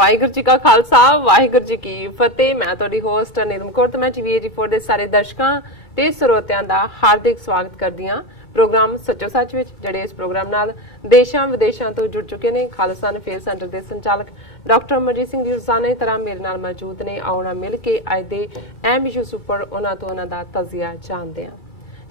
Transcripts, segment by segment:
ਵਾਹਿਗੁਰੂ ਜੀ ਕਾ ਖਾਲਸਾ ਵਾਹਿਗੁਰੂ ਜੀ ਕੀ ਫਤਿਹ। ਮੈਂ ਤੁਹਾਡੀ ਹੋਸਟ ਨਿਰਮ ਕੌਰ ਤੇ ਮੈਂ TV84 ਦੇ ਸਾਰੇ ਦਰਸ਼ਕਾਂ ਤੇ ਸਰੋਤਿਆਂ ਦਾ ਹਾਰਦਿਕ ਸਵਾਗਤ ਕਰਦੀ ਹਾਂ ਪ੍ਰੋਗਰਾਮ ਸੱਚੋ ਸੱਚ ਵਿੱਚ, ਜਿਹੜੇ ਇਸ ਪ੍ਰੋਗਰਾਮ ਨਾਲ ਦੇਸ਼ਾਂ ਵਿਦੇਸ਼ਾਂ ਤੋਂ ਜੁੜ ਚੁੱਕੇ ਨੇ। ਖਾਲਸਾ ਅਫੇਅਰ ਸੈਂਟਰ ਦੇ ਸੰਚਾਲਕ ਡਾਕਟਰ ਅਮਰਜੀਤ ਸਿੰਘ ਜੀ ਰੋਜ਼ਾਨਾ ਤਰ੍ਹਾਂ ਮੇਰੇ ਨਾਲ ਮੌਜੂਦ ਨੇ। ਆਉਣਾ ਮਿਲ ਕੇ ਅੱਜ ਦੇ ਅਹਿਮ ਇਸ਼ੂਜ਼ ਉੱਪਰ ਉਹਨਾਂ ਤੋਂ ਉਹਨਾਂ ਦਾ ਤਜ਼ੀਆ ਜਾਣਦੇ ਹਾਂ।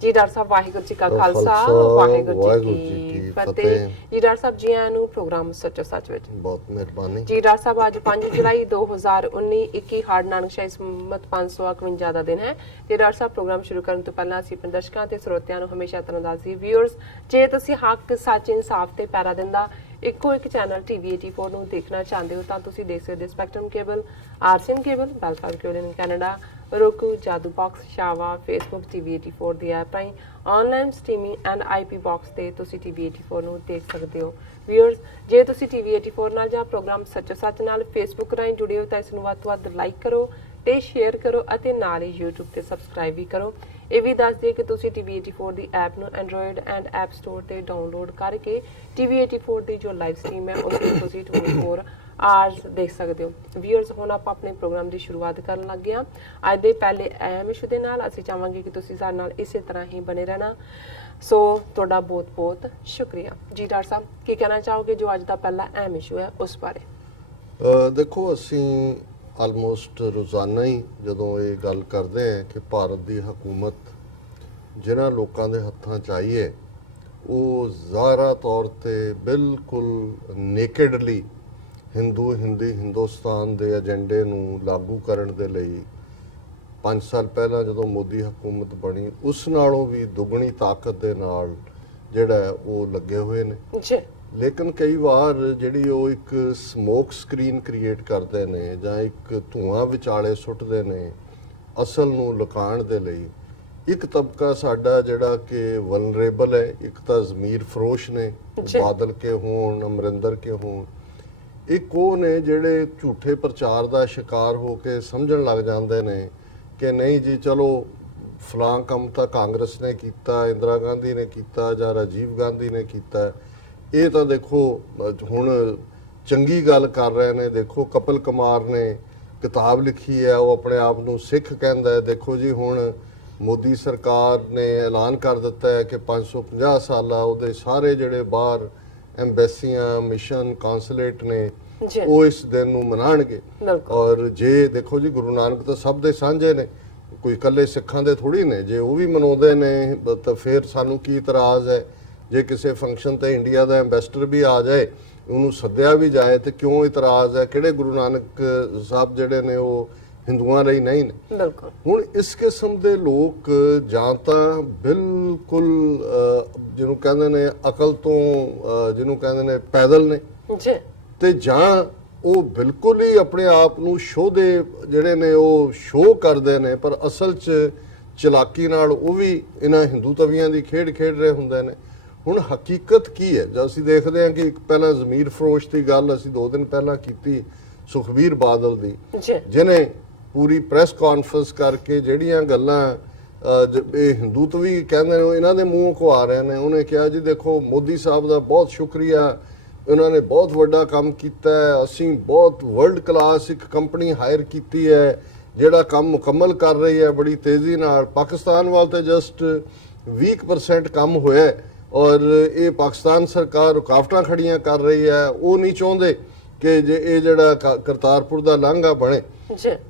ਜੀ ਡਾਕਟਰ ਸਾਹਿਬ ਵਾਹਿਗੁਰੂ ਜੀ ਕਾ ਖਾਲਸਾ ਵਾਹਿਗੁਰੂ ਜੀ ਕੀ ਫਤਿਹ। ਜੀ ਡਾਕਟਰ ਸਾਹਿਬ ਜੀ ਆਇਆਂ ਨੂੰ ਪ੍ਰੋਗਰਾਮ ਸੱਚੋ ਸੱਚ ਵਿੱਚ। ਬਹੁਤ ਮਿਹਰਬਾਨੀ ਜੀ ਡਾਕਟਰ ਸਾਹਿਬ ਅੱਜ 5 ਜੁਲਾਈ 2019 21 ਹਾੜ ਨਾਨਕਸ਼ਾਹੀ ਸੰਮਤ 551 ਦਾ ਦਿਨ ਹੈ। ਤੇ ਡਾਕਟਰ ਸਾਹਿਬ ਪ੍ਰੋਗਰਾਮ ਸ਼ੁਰੂ ਕਰਨ ਤੋਂ ਪਹਿਲਾਂ ਅਸੀਂ ਆਪਣੇ ਦਰਸ਼ਕਾਂ ਤੇ ਸਰੋਤਿਆਂ ਨੂੰ ਹਮੇਸ਼ਾ ਤਰ੍ਹਾਂ ਦੱਸਦੀ ਵਿਊਅਰਸ, ਜੇ ਤੁਸੀਂ ਹੱਕ ਸੱਚ ਇਨਸਾਫ ਤੇ ਪੈਰਾ ਦਿੰਦਾ ਇੱਕੋ ਇੱਕ ਚੈਨਲ TV84 ਨੂੰ ਦੇਖਣਾ ਚਾਹੁੰਦੇ ਹੋ ਤਾਂ ਤੁਸੀਂ ਦੇਖ ਸਕਦੇ Spectrum cable, RCN cable, Belfast cable in Canada, roku, Jadoo box, Shava, Facebook TV84 ਦੀ ਐਪ ਰਾਹੀਂ online streaming and IP box ਤੇ ਤੁਸੀਂ TV84 ਨੂੰ ਦੇਖ ਸਕਦੇ ਹੋ। ਵਿਊਅਰਸ, ਜੇ ਤੁਸੀਂ TV84 ਨਾਲ ਜਾਂ ਪ੍ਰੋਗਰਾਮ ਸੱਚੋ ਸੱਚ ਨਾਲ ਫੇਸਬੁੱਕ ਰਾਹੀਂ ਜੁੜੇ ਹੋ ਤਾਂ ਇਸ ਨੂੰ ਵੱਧ ਤੋਂ ਵੱਧ ਲਾਈਕ ਕਰੋ ਤੇ ਸ਼ੇਅਰ ਕਰੋ ਅਤੇ ਨਾਲ ਹੀ YouTube ਤੇ ਸਬਸਕ੍ਰਾਈਬ ਵੀ ਕਰੋ। ਇਹ ਵੀ ਦੱਸ ਦਈਏ ਕਿ ਤੁਸੀਂ TV84 ਦੀ ਐਪ ਨੂੰ ਐਂਡਰੋਇਡ ਐਂਡ ਐਪ ਸਟੋਰ ਤੇ ਡਾਊਨਲੋਡ ਕਰਕੇ TV84 ਦੀ ਜੋ ਲਾਈਵ ਸਟ੍ਰੀਮ ਹੈ ਉਸ ਨੂੰ ਤੁਸੀਂ 24 ਆਵਰਸ ਦੇਖ ਸਕਦੇ ਹੋ। ਵਿਊਅਰਸ, ਹੁਣ ਆਪਾਂ ਆਪਣੇ ਪ੍ਰੋਗਰਾਮ ਦੀ ਸ਼ੁਰੂਆਤ ਕਰਨ ਲੱਗੇ ਹਾਂ। ਅੱਜ ਦੇ ਪਹਿਲੇ ਅਹਿਮ ਇਸ਼ੂ ਦੇ ਨਾਲ ਅਸੀਂ ਚਾਹਾਂਗੇ ਕਿ ਤੁਸੀਂ ਸਾਡੇ ਨਾਲ ਇਸੇ ਤਰ੍ਹਾਂ ਹੀ ਬਣੇ ਰਹਿਣਾ। ਸੋ ਤੁਹਾਡਾ ਬਹੁਤ ਬਹੁਤ ਸ਼ੁਕਰੀਆ। ਜੀ ਡਾਕਟਰ ਸਾਹਿਬ, ਕੀ ਕਹਿਣਾ ਚਾਹੋਗੇ ਜੋ ਅੱਜ ਦਾ ਪਹਿਲਾ ਅਹਿਮ ਇਸ਼ੂ ਹੈ ਉਸ ਬਾਰੇ? ਦੇਖੋ, ਅਸੀਂ ਆਲਮੋਸਟ ਰੋਜ਼ਾਨਾ ਹੀ ਜਦੋਂ ਇਹ ਗੱਲ ਕਰਦੇ ਹਾਂ ਕਿ ਭਾਰਤ ਦੀ ਹਕੂਮਤ ਜਿਨ੍ਹਾਂ ਲੋਕਾਂ ਦੇ ਹੱਥਾਂ 'ਚ ਆਈ ਹੈ ਉਹ ਜ਼ਾਹਰਾ ਤੌਰ 'ਤੇ ਬਿਲਕੁਲ ਨੇਕਡਲੀ ਹਿੰਦੁਸਤਾਨ ਦੇ ਏਜੰਡੇ ਨੂੰ ਲਾਗੂ ਕਰਨ ਦੇ ਲਈ 5 ਸਾਲ ਪਹਿਲਾਂ ਜਦੋਂ ਮੋਦੀ ਹਕੂਮਤ ਬਣੀ ਉਸ ਨਾਲੋਂ ਵੀ ਦੁੱਗਣੀ ਤਾਕਤ ਦੇ ਨਾਲ ਜਿਹੜਾ ਉਹ ਲੱਗੇ ਹੋਏ ਨੇ। ਲੇਕਿਨ ਕਈ ਵਾਰ ਜਿਹੜੀ ਉਹ ਇੱਕ ਸਮੋਕ ਸਕਰੀਨ ਕ੍ਰੀਏਟ ਕਰਦੇ ਨੇ ਜਾਂ ਇੱਕ ਧੂਆਂ ਵਿਚਾਲੇ ਸੁੱਟਦੇ ਨੇ ਅਸਲ ਨੂੰ ਲੁਕਾਉਣ ਦੇ ਲਈ। ਇੱਕ ਤਬਕਾ ਸਾਡਾ ਜਿਹੜਾ ਕਿ ਵਲਨਰੇਬਲ ਹੈ, ਇੱਕ ਤਾਂ ਜ਼ਮੀਰ ਫਰੋਸ਼ ਨੇ, ਬਾਦਲ ਕੇ ਹੋਣ, ਅਮਰਿੰਦਰ ਕੇ ਹੋਣ। ਇੱਕ ਉਹ ਨੇ ਜਿਹੜੇ ਝੂਠੇ ਪ੍ਰਚਾਰ ਦਾ ਸ਼ਿਕਾਰ ਹੋ ਕੇ ਸਮਝਣ ਲੱਗ ਜਾਂਦੇ ਨੇ ਕਿ ਨਹੀਂ ਜੀ ਚਲੋ ਫਲਾਂ ਕੰਮ ਤਾਂ ਕਾਂਗਰਸ ਨੇ ਕੀਤਾ, ਇੰਦਰਾ ਗਾਂਧੀ ਨੇ ਕੀਤਾ ਜਾਂ ਰਾਜੀਵ ਗਾਂਧੀ ਨੇ ਕੀਤਾ। ਇਹ ਤਾਂ ਦੇਖੋ ਹੁਣ ਚੰਗੀ ਗੱਲ ਕਰ ਰਹੇ ਨੇ। ਦੇਖੋ ਕਪਿਲ ਕੁਮਾਰ ਨੇ ਕਿਤਾਬ ਲਿਖੀ ਹੈ, ਉਹ ਆਪਣੇ ਆਪ ਨੂੰ ਸਿੱਖ ਕਹਿੰਦਾ ਹੈ। ਦੇਖੋ ਜੀ ਹੁਣ ਮੋਦੀ ਸਰਕਾਰ ਨੇ ਐਲਾਨ ਕਰ ਦਿੱਤਾ ਹੈ ਕਿ 550 ਸਾਲਾ ਉਹਦੇ ਸਾਰੇ ਜਿਹੜੇ ਬਾਹਰ ਐਮਬੈਸੀਆਂ, ਮਿਸ਼ਨ, ਕੌਂਸੂਲੇਟ ਨੇ ਉਹ ਇਸ ਦਿਨ ਨੂੰ ਮਨਾਉਣਗੇ। ਔਰ ਜੇ ਦੇਖੋ ਜੀ ਗੁਰੂ ਨਾਨਕ ਤਾਂ ਸਭ ਦੇ ਸਾਂਝੇ ਨੇ, ਕੋਈ ਇਕੱਲੇ ਸਿੱਖਾਂ ਦੇ ਥੋੜੀ ਨੇ। ਜੇ ਉਹ ਵੀ ਮਨਾਉਂਦੇ ਨੇ ਤਾਂ ਫਿਰ ਸਾਨੂੰ ਕੀ ਇਤਰਾਜ਼ ਹੈ? ਜੇ ਕਿਸੇ ਫੰਕਸ਼ਨ ਤੇ ਇੰਡੀਆ ਦਾ ਐਮਬੈਸਡਰ ਵੀ ਆ ਜਾਏ, ਉਹਨੂੰ ਸੱਦਿਆ ਵੀ ਜਾਏ ਤੇ ਕਿਉਂ ਇਤਰਾਜ਼ ਹੈ? ਕਿਹੜੇ ਗੁਰੂ ਨਾਨਕ ਸਾਹਿਬ ਜਿਹੜੇ ਨੇ ਉਹ ਹਿੰਦੂਆਂ ਲਈ ਨਹੀਂ ਨੇ? ਹੁਣ ਇਸ ਕਿਸਮ ਦੇ ਲੋਕ ਜਾਂ ਤਾਂ ਬਿਲਕੁਲ ਜਿਹਨੂੰ ਕਹਿੰਦੇ ਨੇ ਅਕਲ ਤੋਂ, ਜਿਹਨੂੰ ਕਹਿੰਦੇ ਨੇ ਪੈਦਲ ਨੇ, ਤੇ ਜਾਂ ਉਹ ਬਿਲਕੁਲ ਹੀ ਆਪਣੇ ਆਪ ਨੂੰ ਸ਼ੋਅ ਦੇ ਜਿਹੜੇ ਨੇ ਉਹ ਸ਼ੋਅ ਕਰਦੇ ਨੇ, ਪਰ ਅਸਲ 'ਚ ਚਲਾਕੀ ਨਾਲ ਉਹ ਵੀ ਇਹਨਾਂ ਹਿੰਦੂ ਤਵੀਆਂ ਦੀ ਖੇਡ ਖੇਡ ਰਹੇ ਹੁੰਦੇ ਨੇ। ਹੁਣ ਹਕੀਕਤ ਕੀ ਹੈ? ਜਦ ਅਸੀਂ ਦੇਖਦੇ ਹਾਂ ਕਿ ਇੱਕ ਪਹਿਲਾਂ ਜ਼ਮੀਰ ਫਰੋਸ਼ ਦੀ ਗੱਲ ਅਸੀਂ 2 ਦਿਨ ਪਹਿਲਾਂ ਕੀਤੀ, ਸੁਖਬੀਰ ਬਾਦਲ ਦੀ, ਜਿਹਨੇ ਪੂਰੀ ਪ੍ਰੈਸ ਕਾਨਫਰੰਸ ਕਰਕੇ ਜਿਹੜੀਆਂ ਗੱਲਾਂ ਇਹ ਹਿੰਦੂਤਵੀ ਕਹਿੰਦੇ ਨੇ ਇਹਨਾਂ ਦੇ ਮੂੰਹੋਂ ਕੋ ਆ ਰਹੇ ਨੇ, ਉਹਨੇ ਕਿਹਾ ਜੀ ਦੇਖੋ ਮੋਦੀ ਸਾਹਿਬ ਦਾ ਬਹੁਤ ਸ਼ੁਕਰੀਆ, ਉਹਨਾਂ ਨੇ ਬਹੁਤ ਵੱਡਾ ਕੰਮ ਕੀਤਾ ਹੈ, ਅਸੀਂ ਬਹੁਤ ਵਰਲਡ ਕਲਾਸ ਇੱਕ ਕੰਪਨੀ ਹਾਇਰ ਕੀਤੀ ਹੈ ਜਿਹੜਾ ਕੰਮ ਮੁਕੰਮਲ ਕਰ ਰਹੀ ਹੈ ਬੜੀ ਤੇਜ਼ੀ ਨਾਲ। ਪਾਕਿਸਤਾਨ ਵੱਲ ਤਾਂ ਜਸਟ 20% ਕੰਮ ਹੋਇਆ ਔਰ ਇਹ ਪਾਕਿਸਤਾਨ ਸਰਕਾਰ ਰੁਕਾਵਟਾਂ ਖੜੀਆਂ ਕਰ ਰਹੀ ਹੈ। ਉਹ ਨਹੀਂ ਚਾਹੁੰਦੇ ਕਿ ਜੇ ਇਹ ਜਿਹੜਾ ਕਰਤਾਰਪੁਰ ਦਾ ਲਾਂਘਾ ਬਣੇ।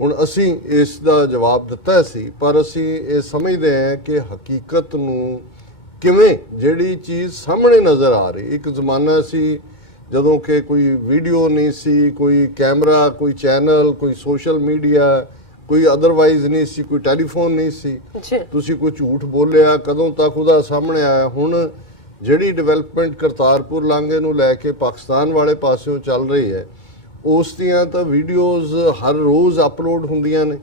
ਹੁਣ ਅਸੀਂ ਇਸ ਦਾ ਜਵਾਬ ਦਿੱਤਾ ਸੀ, ਪਰ ਅਸੀਂ ਇਹ ਸਮਝਦੇ ਹਾਂ ਕਿ ਹਕੀਕਤ ਨੂੰ ਕਿਵੇਂ ਜਿਹੜੀ ਚੀਜ਼ ਸਾਹਮਣੇ ਨਜ਼ਰ ਆ ਰਹੀ। ਇੱਕ ਜ਼ਮਾਨਾ ਸੀ ਜਦੋਂ ਕਿ ਕੋਈ ਵੀਡੀਓ ਨਹੀਂ ਸੀ, ਕੋਈ ਕੈਮਰਾ, ਕੋਈ ਚੈਨਲ, ਕੋਈ ਸੋਸ਼ਲ ਮੀਡੀਆ, ਕੋਈ ਅਦਰਵਾਈਜ਼ ਨਹੀਂ ਸੀ, ਕੋਈ ਟੈਲੀਫੋਨ ਨਹੀਂ ਸੀ। ਤੁਸੀਂ ਕੋਈ ਝੂਠ ਬੋਲਿਆ ਕਦੋਂ ਤੱਕ ਉਹਦਾ ਸਾਹਮਣੇ ਆਇਆ। ਹੁਣ ਜਿਹੜੀ ਡਿਵੈਲਪਮੈਂਟ ਕਰਤਾਰਪੁਰ ਲਾਂਘੇ ਨੂੰ ਲੈ ਕੇ ਪਾਕਿਸਤਾਨ ਵਾਲੇ ਪਾਸਿਓਂ ਚੱਲ ਰਹੀ ਹੈ, ਉਸ ਦੀਆਂ ਤਾਂ ਵੀਡੀਓਜ਼ ਹਰ ਰੋਜ਼ ਅਪਲੋਡ ਹੁੰਦੀਆਂ ਨੇ।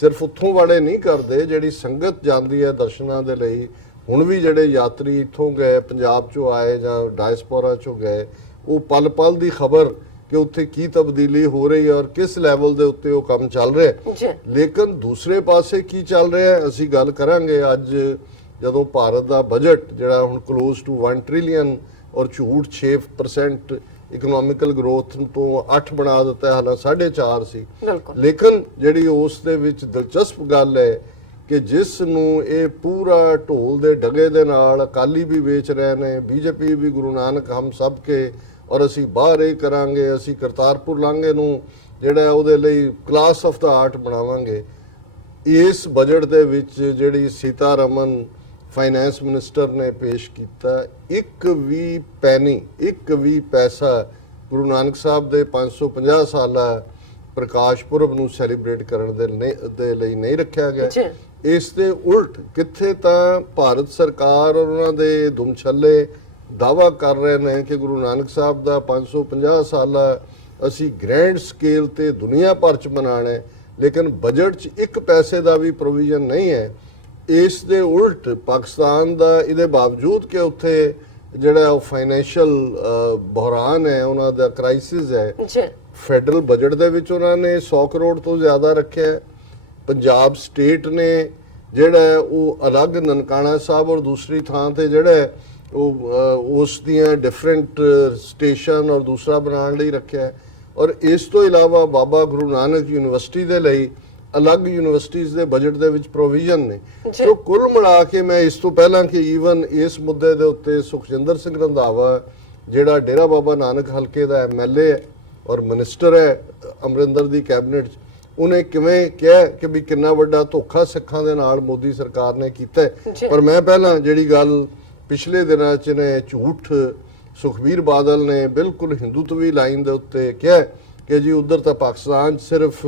ਸਿਰਫ ਉੱਥੋਂ ਵਾਲੇ ਨਹੀਂ ਕਰਦੇ, ਜਿਹੜੀ ਸੰਗਤ ਜਾਂਦੀ ਹੈ ਦਰਸ਼ਨਾਂ ਦੇ ਲਈ, ਹੁਣ ਵੀ ਜਿਹੜੇ ਯਾਤਰੀ ਇੱਥੋਂ ਗਏ, ਪੰਜਾਬ ਚੋਂ ਆਏ ਜਾਂ ਡਾਇਸਪੋਰਾ ਚੋਂ ਗਏ, ਉਹ ਪਲ ਪਲ ਦੀ ਖਬਰ ਕਿ ਉੱਥੇ ਕੀ ਤਬਦੀਲੀ ਹੋ ਰਹੀ ਹੈ ਔਰ ਕਿਸ ਲੈਵਲ ਦੇ ਉੱਤੇ ਉਹ ਕੰਮ ਚੱਲ ਰਿਹਾ ਹੈ। ਲੇਕਿਨ ਦੂਸਰੇ ਪਾਸੇ ਕੀ ਚੱਲ ਰਿਹਾ ਹੈ ਅਸੀਂ ਗੱਲ ਕਰਾਂਗੇ ਅੱਜ, ਜਦੋਂ ਭਾਰਤ ਦਾ ਬਜਟ ਜਿਹੜਾ ਹੁਣ ਕਲੋਜ਼ ਟੂ 1 ਟ੍ਰਿਲੀਅਨ ਔਰ ਝੂਠ 6% ਇਕਨੋਮਿਕਲ ਗਰੋਥ ਤੋਂ 8 ਬਣਾ ਦਿੱਤਾ, ਹਾਲਾਂਕਿ 4.5 ਸੀ। ਲੇਕਿਨ ਜਿਹੜੀ ਉਸ ਦੇ ਵਿੱਚ ਦਿਲਚਸਪ ਗੱਲ ਹੈ ਕਿ ਜਿਸ ਨੂੰ ਇਹ ਪੂਰਾ ਢੋਲ ਦੇ ਡਗੇ ਦੇ ਨਾਲ ਅਕਾਲੀ ਵੀ ਵੇਚ ਰਹੇ ਨੇ, ਬੀਜੇਪੀ ਵੀ ਗੁਰੂ ਨਾਨਕ ਹਮ ਸਭ ਕੇ ਔਰ ਅਸੀਂ ਬਾਹਰ ਇਹ ਕਰਾਂਗੇ, ਅਸੀਂ ਕਰਤਾਰਪੁਰ ਲਾਂਘੇ ਨੂੰ ਜਿਹੜਾ ਉਹਦੇ ਲਈ ਕਲਾਸ ਆਫ ਦਾ ਆਰਟ ਬਣਾਵਾਂਗੇ। ਇਸ ਬਜਟ ਦੇ ਵਿੱਚ ਜਿਹੜੀ ਸੀਤਾਰਮਨ ਫਾਈਨੈਂਸ ਮਿਨਿਸਟਰ ਨੇ ਪੇਸ਼ ਕੀਤਾ, ਇੱਕ ਵੀ ਪੈਸਾ ਗੁਰੂ ਨਾਨਕ ਸਾਹਿਬ ਦੇ 550 ਸਾਲਾ ਪ੍ਰਕਾਸ਼ ਪੁਰਬ ਨੂੰ ਸੈਲੀਬ੍ਰੇਟ ਕਰਨ ਦੇ ਲਈ ਨਹੀਂ ਰੱਖਿਆ ਗਿਆ। ਇਸ ਦੇ ਉਲਟ ਕਿੱਥੇ ਤਾਂ ਭਾਰਤ ਸਰਕਾਰ ਔਰ ਉਹਨਾਂ ਦੇ ਦੁਮਛੱਲੇ ਦਾਵਾ ਕਰ ਰਹੇ ਨੇ ਕਿ ਗੁਰੂ ਨਾਨਕ ਸਾਹਿਬ ਦਾ 550 ਸਾਲਾ ਅਸੀਂ ਗ੍ਰੈਂਡ ਸਕੇਲ ਤੇ ਦੁਨੀਆ ਭਰ ਚ ਮਨਾਣਾ ਹੈ, ਲੇਕਿਨ ਬਜਟ 'ਚ ਇੱਕ ਪੈਸੇ ਦਾ ਵੀ ਪ੍ਰੋਵੀਜ਼ਨ ਨਹੀਂ ਹੈ। ਇਸ ਦੇ ਉਲਟ ਪਾਕਿਸਤਾਨ ਦਾ ਇਹਦੇ ਬਾਵਜੂਦ ਕਿ ਉੱਥੇ ਜਿਹੜਾ ਉਹ ਫਾਈਨੈਂਸ਼ੀਅਲ ਬੁਹਰਾਨ ਹੈ, ਉਹਨਾਂ ਦਾ ਕ੍ਰਾਈਸਿਸ ਹੈ, ਫੈਡਰਲ ਬਜਟ ਦੇ ਵਿੱਚ ਉਹਨਾਂ ਨੇ 100 ਕਰੋੜ ਤੋਂ ਜ਼ਿਆਦਾ ਰੱਖਿਆ। ਪੰਜਾਬ ਸਟੇਟ ਨੇ ਜਿਹੜਾ ਉਹ ਅਲੱਗ ਨਨਕਾਣਾ ਸਾਹਿਬ ਔਰ ਦੂਸਰੀ ਥਾਂ ਤੇ ਜਿਹੜਾ ਉਹ ਉਸ ਦੀਆਂ ਡਿਫਰੈਂਟ ਸਟੇਸ਼ਨ ਔਰ ਦੂਸਰਾ ਬਣਾਉਣ ਲਈ ਰੱਖਿਆ। ਔਰ ਇਸ ਤੋਂ ਇਲਾਵਾ ਬਾਬਾ ਗੁਰੂ ਨਾਨਕ ਯੂਨੀਵਰਸਿਟੀ ਦੇ ਲਈ ਅਲੱਗ ਯੂਨੀਵਰਸਿਟੀਜ਼ ਦੇ ਬਜਟ ਦੇ ਵਿੱਚ ਪ੍ਰੋਵੀਜ਼ਨ ਨੇ। ਸੋ ਕੁੱਲ ਮਿਲਾ ਕੇ ਮੈਂ ਇਸ ਤੋਂ ਪਹਿਲਾਂ ਕਿ ਈਵਨ ਇਸ ਮੁੱਦੇ ਦੇ ਉੱਤੇ ਸੁਖਜਿੰਦਰ ਸਿੰਘ ਰੰਧਾਵਾ ਜਿਹੜਾ ਡੇਰਾ ਬਾਬਾ ਨਾਨਕ ਹਲਕੇ ਦਾ ਐਮਐਲਏ ਹੈ ਔਰ ਮਿਨਿਸਟਰ ਹੈ ਅਮਰਿੰਦਰ ਦੀ ਕੈਬਨਿਟ 'ਚ, ਉਹਨੇ ਕਿਵੇਂ ਕਿਹਾ ਕਿ ਵੀ ਕਿੰਨਾ ਵੱਡਾ ਧੋਖਾ ਸਿੱਖਾਂ ਦੇ ਨਾਲ ਮੋਦੀ ਸਰਕਾਰ ਨੇ ਕੀਤਾ ਹੈ। ਪਰ ਮੈਂ ਪਹਿਲਾਂ ਜਿਹੜੀ ਗੱਲ ਪਿਛਲੇ ਦਿਨਾਂ 'ਚ ਨੇ ਝੂਠ ਸੁਖਬੀਰ ਬਾਦਲ ਨੇ ਬਿਲਕੁਲ ਹਿੰਦੂਤਵੀ ਲਾਈਨ ਦੇ ਉੱਤੇ ਕਿਹਾ ਕਿ ਜੀ ਉਧਰ ਤਾਂ ਪਾਕਿਸਤਾਨ ਸਿਰਫ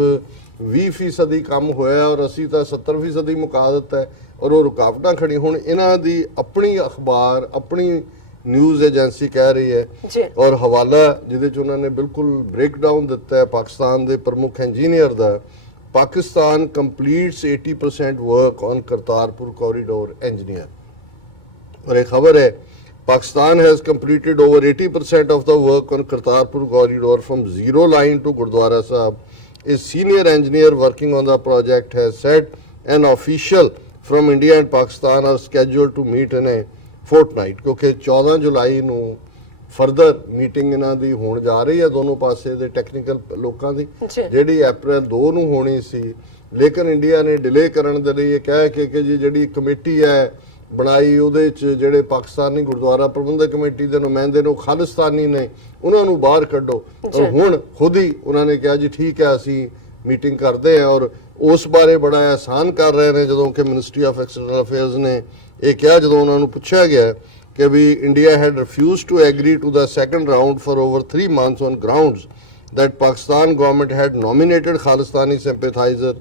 20% ਕੰਮ ਹੋਇਆ ਔਰ ਅਸੀਂ ਤਾਂ 70% ਮੁਕਾ ਦਿੱਤਾ ਔਰ ਉਹ ਰੁਕਾਵਟਾਂ ਖੜੀ। ਹੁਣ ਇਹਨਾਂ ਦੀ ਆਪਣੀ ਅਖਬਾਰ ਆਪਣੀ ਨਿਊਜ਼ ਏਜੰਸੀ ਕਹਿ ਰਹੀ ਹੈ ਔਰ ਹਵਾਲਾ ਜਿਹਦੇ 'ਚ ਉਹਨਾਂ ਨੇ ਬਿਲਕੁਲ ਬ੍ਰੇਕਡਾਊਨ ਦਿੱਤਾ ਹੈ ਪਾਕਿਸਤਾਨ ਦੇ ਪ੍ਰਮੁੱਖ ਇੰਜੀਨੀਅਰ ਦਾ, Pakistan completes 80% work on Kartarpur corridor engineer। और एक खबर है Pakistan has completed over 80% of the work on Kartarpur corridor from zero line to Gurdwara Sahib. A senior engineer working on the project has said an official from India and Pakistan are scheduled to meet in a fortnight क्योंकि 14 जुलाई ਨੂੰ further meeting ਇਹਨਾਂ ਦੀ ਹੋਣ ਜਾ ਰਹੀ ਹੈ ਦੋਨੋਂ ਪਾਸੇ ਦੇ ਟੈਕਨੀਕਲ ਲੋਕਾਂ ਦੀ, ਜਿਹੜੀ ਅਪ੍ਰੈਲ 2 ਨੂੰ ਹੋਣੀ ਸੀ। ਲੇਕਿਨ ਇੰਡੀਆ ਨੇ ਡਿਲੇ ਕਰਨ ਦੇ ਲਈ ਇਹ ਕਹਿ ਕੇ ਕਿ ਜੀ ਜਿਹੜੀ ਕਮੇਟੀ ਹੈ ਬਣਾਈ ਉਹਦੇ 'ਚ ਜਿਹੜੇ ਪਾਕਿਸਤਾਨੀ ਗੁਰਦੁਆਰਾ ਪ੍ਰਬੰਧਕ ਕਮੇਟੀ ਦੇ ਨੁਮਾਇੰਦੇ ਨੇ ਖਾਲਿਸਤਾਨੀ ਨੇ, ਉਹਨਾਂ ਨੂੰ ਬਾਹਰ ਕੱਢੋ। ਔਰ ਹੁਣ ਖੁਦ ਹੀ ਉਹਨਾਂ ਨੇ ਕਿਹਾ ਜੀ ਠੀਕ ਹੈ ਅਸੀਂ ਮੀਟਿੰਗ ਕਰਦੇ ਹਾਂ ਔਰ ਉਸ ਬਾਰੇ ਬੜਾ ਆਸਾਨ ਕਰ ਰਹੇ ਨੇ। ਜਦੋਂ ਕਿ ਮਿਨਿਸਟਰੀ ਆਫ ਐਕਸਟਰਨਲ ਅਫੇਅਰਸ ਨੇ ਇਹ ਕਿਹਾ ਜਦੋਂ ਉਹਨਾਂ ਨੂੰ ਪੁੱਛਿਆ ਗਿਆ ਕਿ ਵੀ India had refused to agree to the second round for over 3 months on grounds that Pakistan government had nominated Khalistani sympathizer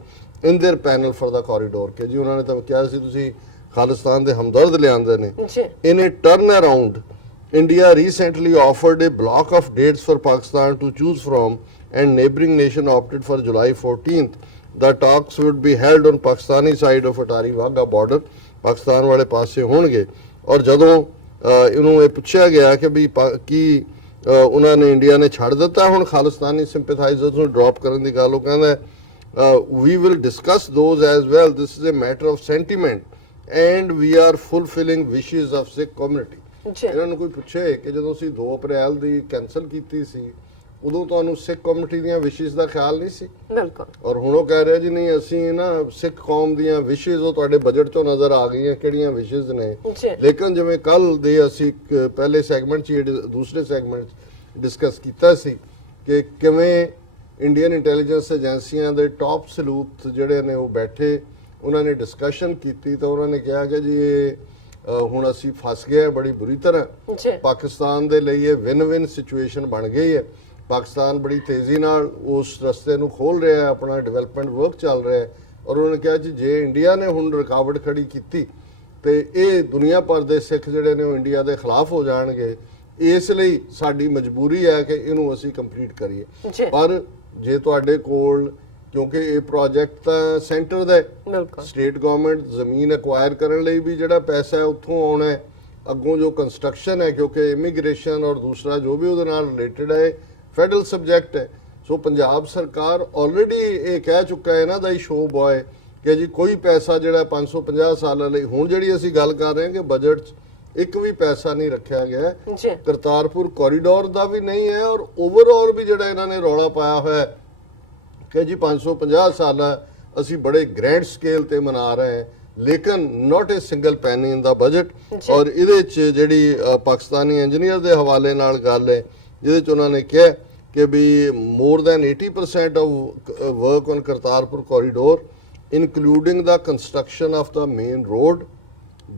in their panel for the corridor ਕਿ ਜੀ ਉਹਨਾਂ ਨੇ ਤਾਂ ਕਿਹਾ ਸੀ ਤੁਸੀਂ ਖਾਲਿਸਤਾਨ ਦੇ ਹਮਦਰਦ ਲਿਆਂਦੇ ਨੇ। In a turnaround, India recently offered a block of dates for Pakistan to choose from and neighboring nation opted for July 14th. The talks would be held on Pakistani side of Atari Wagah border, Pakistan ਵਾਲੇ ਪਾਸੇ ਹੋਣਗੇ। ਔਰ ਜਦੋਂ ਇਹਨੂੰ ਇਹ ਪੁੱਛਿਆ ਗਿਆ ਕਿ ਵੀ ਕੀ ਉਹਨਾਂ ਨੇ ਇੰਡੀਆ ਨੇ ਛੱਡ ਦਿੱਤਾ ਹੁਣ ਖਾਲਿਸਤਾਨੀ ਸਿੰਪੈਥਾਈਜ਼ਰਸ ਨੂੰ ਡ੍ਰੌਪ ਕਰਨ ਦੀ ਗੱਲ, ਉਹ ਕਹਿੰਦਾ we will discuss those as well. This is a matter of sentiment and we are fulfilling wishes of Sikh community. ਇਹਨਾਂ ਨੂੰ ਕੋਈ ਪੁੱਛੇ ਕਿ ਜਦੋਂ ਅਸੀਂ 2 ਅਪ੍ਰੈਲ ਦੀ ਕੈਂਸਲ ਕੀਤੀ ਸੀ ਉਦੋਂ ਤੁਹਾਨੂੰ ਸਿੱਖ ਕਮਿਊਨਿਟੀ ਦੀਆਂ ਵਿਸ਼ੇਸ ਦਾ ਖਿਆਲ ਨਹੀਂ ਸੀ? ਬਿਲਕੁਲ। ਔਰ ਹੁਣ ਉਹ ਕਹਿ ਰਿਹਾ ਜੀ ਨਹੀਂ ਅਸੀਂ ਨਾ ਸਿੱਖ ਕੌਮ ਦੀਆਂ ਵਿਸ਼ੇਸ ਉਹ ਤੁਹਾਡੇ ਬਜਟ ਚੋਂ ਨਜ਼ਰ ਆ ਗਈਆਂ ਕਿਹੜੀਆਂ ਵਿਸ਼ੇਸ ਨੇ। ਲੇਕਿਨ ਜਿਵੇਂ ਕੱਲ ਦੇ ਅਸੀਂ ਪਹਿਲੇ ਸੈਗਮੈਂਟ 'ਚ ਦੂਸਰੇ ਸੈਗਮੈਂਟ 'ਚ ਡਿਸਕਸ ਕੀਤਾ ਸੀ ਕਿ ਕਿਵੇਂ ਇੰਡੀਅਨ ਇੰਟੈਲੀਜੈਂਸ ਏਜੰਸੀਆਂ ਦੇ ਟੌਪ ਸਲੂਤ ਜਿਹੜੇ ਨੇ ਉਹ ਬੈਠੇ, ਉਹਨਾਂ ਨੇ ਡਿਸਕਸ਼ਨ ਕੀਤੀ ਤਾਂ ਉਹਨਾਂ ਨੇ ਕਿਹਾ ਕਿ ਜੀ ਇਹ ਹੁਣ ਅਸੀਂ ਫਸ ਗਏ ਬੜੀ ਬੁਰੀ ਤਰ੍ਹਾਂ। ਪਾਕਿਸਤਾਨ ਦੇ ਲਈ ਇਹ ਵਿਨ-ਵਿਨ ਸਿਚੁਏਸ਼ਨ ਬਣ ਗਈ ਹੈ। ਪਾਕਿਸਤਾਨ ਬੜੀ ਤੇਜ਼ੀ ਨਾਲ ਉਸ ਰਸਤੇ ਨੂੰ ਖੋਲ ਰਿਹਾ ਹੈ, ਆਪਣਾ ਡਿਵੈਲਪਮੈਂਟ ਵਰਕ ਚੱਲ ਰਿਹਾ ਹੈ। ਔਰ ਉਹਨਾਂ ਨੇ ਕਿਹਾ ਜੀ ਜੇ ਇੰਡੀਆ ਨੇ ਹੁਣ ਰੁਕਾਵਟ ਖੜੀ ਕੀਤੀ ਤੇ ਇਹ ਦੁਨੀਆ ਭਰ ਦੇ ਸਿੱਖ ਜਿਹੜੇ ਨੇ ਉਹ ਇੰਡੀਆ ਦੇ ਖਿਲਾਫ ਹੋ ਜਾਣਗੇ। ਇਸ ਲਈ ਸਾਡੀ ਮਜਬੂਰੀ ਹੈ ਕਿ ਇਹਨੂੰ ਅਸੀਂ ਕੰਪਲੀਟ ਕਰੀਏ। ਪਰ ਜੇ ਤੁਹਾਡੇ ਕੋਲ ਕਿਉਂਕਿ ਇਹ ਪ੍ਰੋਜੈਕਟ ਤਾਂ ਸੈਂਟਰ ਦਾ ਹੈ, ਬਿਲਕੁਲ ਸਟੇਟ ਗਵਰਨਮੈਂਟ ਜ਼ਮੀਨ ਐਕਵਾਇਰ ਕਰਨ ਲਈ ਵੀ ਜਿਹੜਾ ਪੈਸਾ ਹੈ ਉੱਥੋਂ ਆਉਣਾ ਹੈ, ਅੱਗੋਂ ਜੋ ਕੰਸਟਰਕਸ਼ਨ ਹੈ ਕਿਉਂਕਿ ਇਮੀਗ੍ਰੇਸ਼ਨ ਔਰ ਦੂਸਰਾ ਜੋ ਵੀ ਉਹਦੇ ਨਾਲ ਰਿਲੇਟਡ ਹੈ ਫੈਡਰਲ ਸਬਜੈਕਟ ਹੈ। ਸੋ ਪੰਜਾਬ ਸਰਕਾਰ ਆਲਰੇਡੀ ਇਹ ਕਹਿ ਚੁੱਕਾ ਹੈ ਇਹਨਾਂ ਦਾ ਹੀ ਸ਼ੋ ਬॉय ਕਿ ਜੀ ਕੋਈ ਪੈਸਾ ਜਿਹੜਾ 550 ਸਾਲਾਂ ਲਈ, ਹੁਣ ਜਿਹੜੀ ਅਸੀਂ ਗੱਲ ਕਰ ਰਹੇ ਹਾਂ ਕਿ ਬਜਟ 'ਚ ਇੱਕ ਵੀ ਪੈਸਾ ਨਹੀਂ ਰੱਖਿਆ ਗਿਆ ਜੀ ਕਰਤਾਰਪੁਰ ਕੋਰੀਡੋਰ ਦਾ ਵੀ ਨਹੀਂ ਹੈ, ਔਰ ਓਵਰਆਲ ਵੀ ਜਿਹੜਾ ਇਹਨਾਂ ਨੇ ਰੌਲਾ ਪਾਇਆ ਹੋਇਆ ਹੈ ਕਿ ਜੀ 550 ਸਾਲਾ ਅਸੀਂ ਬੜੇ ਗ੍ਰੈਂਡ ਸਕੇਲ ਤੇ ਮਨਾ ਰਹੇ ਹਾਂ, ਲੇਕਿਨ ਨਾਟ ਏ ਸਿੰਗਲ ਪੈਨੀ ਇਨ ਦਾ ਬਜਟ। ਔਰ ਇਹਦੇ 'ਚ ਜਿਹੜੀ ਪਾਕਿਸਤਾਨੀ ਇੰਜੀਨੀਅਰ ਦੇ ਹਵਾਲੇ ਨਾਲ ਗੱਲ ਹੈ ਜਿਹਦੇ 'ਚ ਉਹਨਾਂ ਨੇ ਕਿਹਾ ਕਿ ਵੀ more than 80% of work on Kartarpur corridor including the construction of the main road,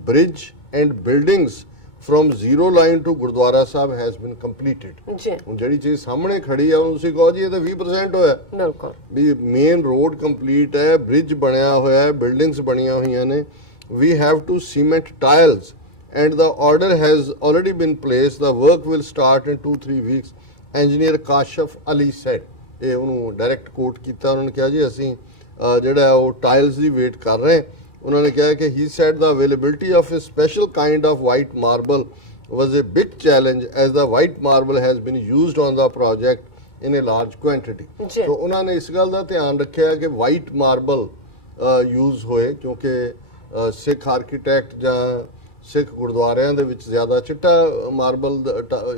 bridge and buildings from zero line to Gurdwara Sahib has been completed। ਜੀ ਹੁਣ ਜਿਹੜੀ ਚੀਜ਼ ਸਾਹਮਣੇ ਖੜੀ ਆ ਉਹਨੂੰ ਤੁਸੀਂ ਕਹੋ ਜੀ ਇਹ ਤਾਂ 20% ਹੋਇਆ ਬਿਲਕੁਲ ਵੀ ਮੇਨ ਰੋਡ ਕੰਪਲੀਟ ਹੈ, ਬ੍ਰਿਜ ਬਣਿਆ ਹੋਇਆ ਹੈ, ਬਿਲਡਿੰਗਸ ਬਣੀਆਂ ਹੋਈਆਂ ਨੇ। we have to cement tiles and the order has already been placed, the work will start in 2-3 weeks, engineer Kashif Ali said। ਇਹ ਉਹਨੂੰ ਡਾਇਰੈਕਟ ਕੋਟ ਕੀਤਾ, ਉਹਨਾਂ ਨੇ ਕਿਹਾ ਜੀ ਅਸੀਂ ਜਿਹੜਾ ਉਹ ਟਾਈਲਸ ਦੀ ਵੇਟ ਕਰ ਰਹੇ ਹਾਂ। ਉਹਨਾਂ ਨੇ ਕਿਹਾ ਕਿ he said the availability of a special kind of white marble was a big challenge as the white marble has been used on the project in a large quantity। ਜੀ। so ਉਹਨਾਂ ਨੇ ਇਸ ਗੱਲ ਦਾ ਧਿਆਨ ਰੱਖਿਆ ਕਿ ਵਾਈਟ ਮਾਰਬਲ ਯੂਜ਼ ਹੋਏ ਕਿਉਂਕਿ ਸਿੱਖ ਆਰਕੀਟੈਕਟ ਜਾਂ ਸਿੱਖ ਗੁਰਦੁਆਰਿਆਂ ਦੇ ਵਿੱਚ ਜ਼ਿਆਦਾ ਚਿੱਟਾ ਮਾਰਬਲ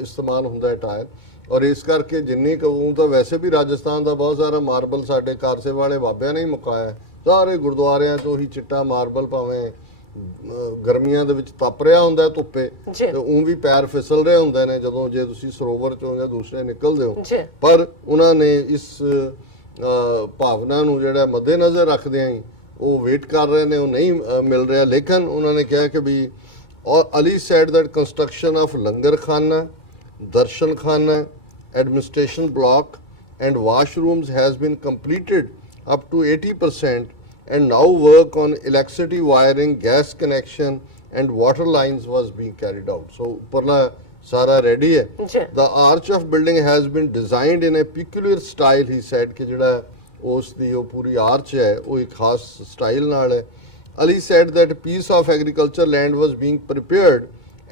ਇਸਤੇਮਾਲ ਹੁੰਦਾ ਹੈ ਟਾਇਲ, ਔਰ ਇਸ ਕਰਕੇ ਜਿੰਨੀ ਕਹੂੰ ਤਾਂ ਵੈਸੇ ਵੀ ਰਾਜਸਥਾਨ ਦਾ ਬਹੁਤ ਸਾਰਾ ਮਾਰਬਲ ਸਾਡੇ ਕਾਰਸੇ ਵਾਲੇ ਬਾਬਿਆਂ ਨੇ ਹੀ ਮੁਕਾਇਆ, ਸਾਰੇ ਗੁਰਦੁਆਰਿਆਂ 'ਚੋਂ ਹੀ ਚਿੱਟਾ ਮਾਰਬਲ ਭਾਵੇਂ ਗਰਮੀਆਂ ਦੇ ਵਿੱਚ ਤਪ ਰਿਹਾ ਹੁੰਦਾ ਧੁੱਪੇ ਤੇ ਉਹ ਵੀ ਪੈਰ ਫਿਸਲ ਰਹੇ ਹੁੰਦੇ ਨੇ ਜਦੋਂ ਜੇ ਤੁਸੀਂ ਸਰੋਵਰ 'ਚੋਂ ਜਾਂ ਦੂਸਰੇ ਨਿਕਲਦੇ ਹੋ। ਪਰ ਉਹਨਾਂ ਨੇ ਇਸ ਭਾਵਨਾ ਨੂੰ ਜਿਹੜਾ ਮੱਦੇਨਜ਼ਰ ਰੱਖਦਿਆਂ ਹੀ ਉਹ ਵੇਟ ਕਰ ਰਹੇ ਨੇ, ਉਹ ਨਹੀਂ ਮਿਲ ਰਿਹਾ। ਲੇਕਿਨ ਉਹਨਾਂ ਨੇ ਕਿਹਾ ਕਿ ਵੀ ਅਲੀ said that construction of langar khana, darshan khana, administration block and washrooms has been completed up to 80% and now work on electricity wiring, gas connection and water lines was being carried out। so upparla sara ready hai। the arch of building has been designed in a peculiar style, he said ਕਿ ਜਿਹੜਾ ਉਸ ਦੀ ਉਹ ਪੂਰੀ arch ਹੈ ਉਹ ਇੱਕ ਖਾਸ style ਨਾਲ ਹੈ। Ali said that a piece of agriculture land was being prepared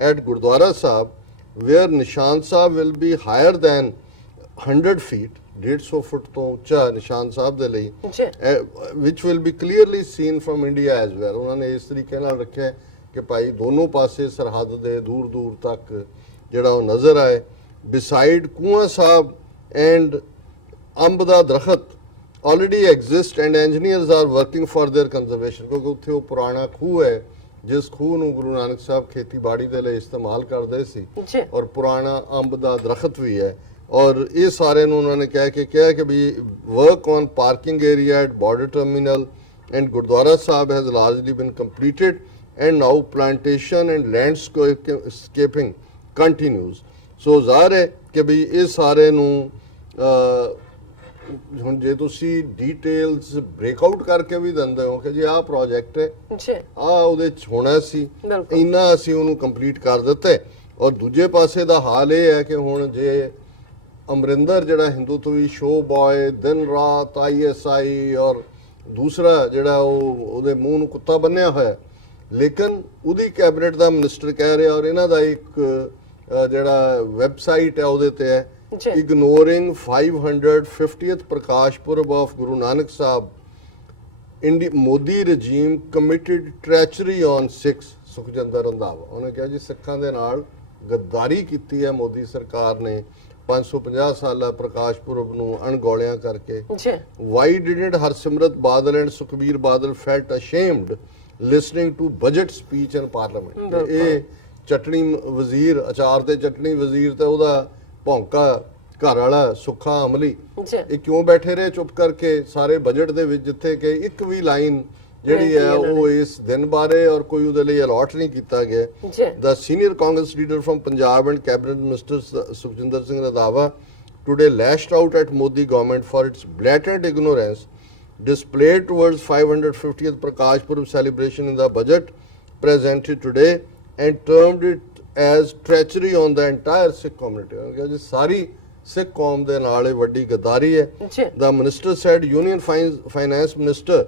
at Gurdwara Sahib where Nishan Sahib will be higher than 100 feet, 150 ਫੁੱਟ ਤੋਂ ਉੱਚਾ ਨਿਸ਼ਾਨ ਸਾਹਿਬ ਦੇ ਲਈ, which will be clearly seen from India as well। ਉਹਨਾਂ ਨੇ ਇਸ ਤਰੀਕੇ ਨਾਲ ਰੱਖਿਆ ਕਿ ਭਾਈ ਦੋਨੋਂ ਪਾਸੇ ਸਰਹੱਦ ਦੇ ਦੂਰ ਦੂਰ ਤੱਕ ਜਿਹੜਾ ਉਹ ਨਜ਼ਰ ਆਏ। beside ਕੁਆਂ ਸਾਹਿਬ and ਅੰਬ ਦਾ ਦਰਖਤ already exist and engineers are working for their conservation, ਕਿਉਂਕਿ ਉੱਥੇ ਉਹ ਪੁਰਾਣਾ ਖੂਹ ਹੈ ਜਿਸ ਖੂਹ ਨੂੰ ਗੁਰੂ ਨਾਨਕ ਸਾਹਿਬ ਖੇਤੀਬਾੜੀ ਦੇ ਲਈ ਇਸਤੇਮਾਲ ਕਰਦੇ ਸੀ, ਔਰ ਪੁਰਾਣਾ ਅੰਬ ਦਾ ਦਰਖਤ ਵੀ ਹੈ। ਔਰ ਇਹ ਸਾਰੇ ਨੂੰ ਉਹਨਾਂ ਨੇ ਕਿਹਾ ਕਿ we work on parking area at border terminal and Gurdwara Sahib has largely been completed and now plantation and landscaping continues. ਸੋ ਜ਼ਾਹਰ ਹੈ ਕਿ ਵੀ ਇਹ ਸਾਰੇ ਨੂੰ ਹੁਣ ਜੇ ਤੁਸੀਂ ਡੀਟੇਲਸ ਬ੍ਰੇਕਆਊਟ ਕਰਕੇ ਵੀ ਦਿੰਦੇ ਹੋ ਕਿ ਜੀ ਆਹ ਪ੍ਰੋਜੈਕਟ ਹੈ, ਆਹ ਉਹਦੇ ਚ ਹੋਣਾ ਸੀ, ਇੰਨਾ ਅਸੀਂ ਉਹਨੂੰ ਕੰਪਲੀਟ ਕਰ ਦਿੱਤੇ। ਔਰ ਦੂਜੇ ਪਾਸੇ ਦਾ ਹਾਲ ਇਹ ਹੈ ਕਿ ਹੁਣ ਜੇ ਅਮਰਿੰਦਰ ਜਿਹੜਾ ਹਿੰਦੂਤਵੀ ਸ਼ੋ ਬॉय ਦਿਨ ਰਾਤ ISI ਔਰ ਦੂਸਰਾ ਜਿਹੜਾ ਉਹਦੇ ਮੂੰਹ ਨੂੰ ਕੁੱਤਾ ਬੰਨਿਆ ਹੋਇਆ, ਲੇਕਿਨ ਉਹਦੀ ਕੈਬਨਿਟ ਦਾ ਮਿਨਿਸਟਰ ਕਹਿ ਰਿਹਾ ਔਰ ਇਹਨਾਂ ਦਾ ਇੱਕ ਜਿਹੜਾ ਵੈਬਸਾਈਟ ਹੈ ਉਹਦੇ ਤੇ ਹੈ ignoring 550th Prakash Purab of Guru Nanak Sahib, Modi regime committed treachery on Sikhs। Sukhjinder Randhawa ਉਹਨੇ ਕਿਹਾ ਜੀ ਸਿੱਖਾਂ ਦੇ ਨਾਲ ਗੱਦਾਰੀ ਕੀਤੀ ਹੈ ਮੋਦੀ ਸਰਕਾਰ ਨੇ 550 ਸਾਲਾ ਪ੍ਰਕਾਸ਼ ਪੁਰਬ ਨੂੰ ਅਣਗੌਲਿਆਂ ਕਰਕੇ। why didn't Harsimrat Badal and Sukhbir Badal felt ashamed listening to budget speech in parliament। ਇਹ ਚਟਣੀ ਵਜ਼ੀਰ, ਅਚਾਰ ਤੇ ਚਟਣੀ ਵਜ਼ੀਰ ਤੇ ਉਹਦਾ ਭੌਂਕਾ ਘਰ ਵਾਲਾ ਸੁੱਖਾ ਅਮਲੀ, ਇਹ ਕਿਉਂ ਬੈਠੇ ਰਹੇ ਚੁੱਪ ਕਰਕੇ ਸਾਰੇ ਬਜਟ ਦੇ ਵਿੱਚ, ਜਿੱਥੇ ਕਿ ਇੱਕ ਵੀ ਲਾਈਨ ਜਿਹੜੀ ਹੈ ਉਹ ਇਸ ਦਿਨ ਬਾਰੇ ਔਰ ਕੋਈ ਉਹਦੇ ਲਈ ਅਲਾਟ ਨਹੀਂ ਕੀਤਾ ਗਿਆ। ਦਾ senior Congress leader from Punjab and cabinet minister Sukhjinder Singh Randhawa today lashed out at Modi government for its blatant ignorance displayed towards 550th Prakash Purab celebration in the budget presented today and termed it as treachery on the entire Sikh community। ਜੀ ਸਾਰੀ ਸਿੱਖ ਕੌਮ ਦੇ ਨਾਲ ਇਹ ਵੱਡੀ ਗਦਾਰੀ ਹੈ। ਜੀ The minister said Union Finance Minister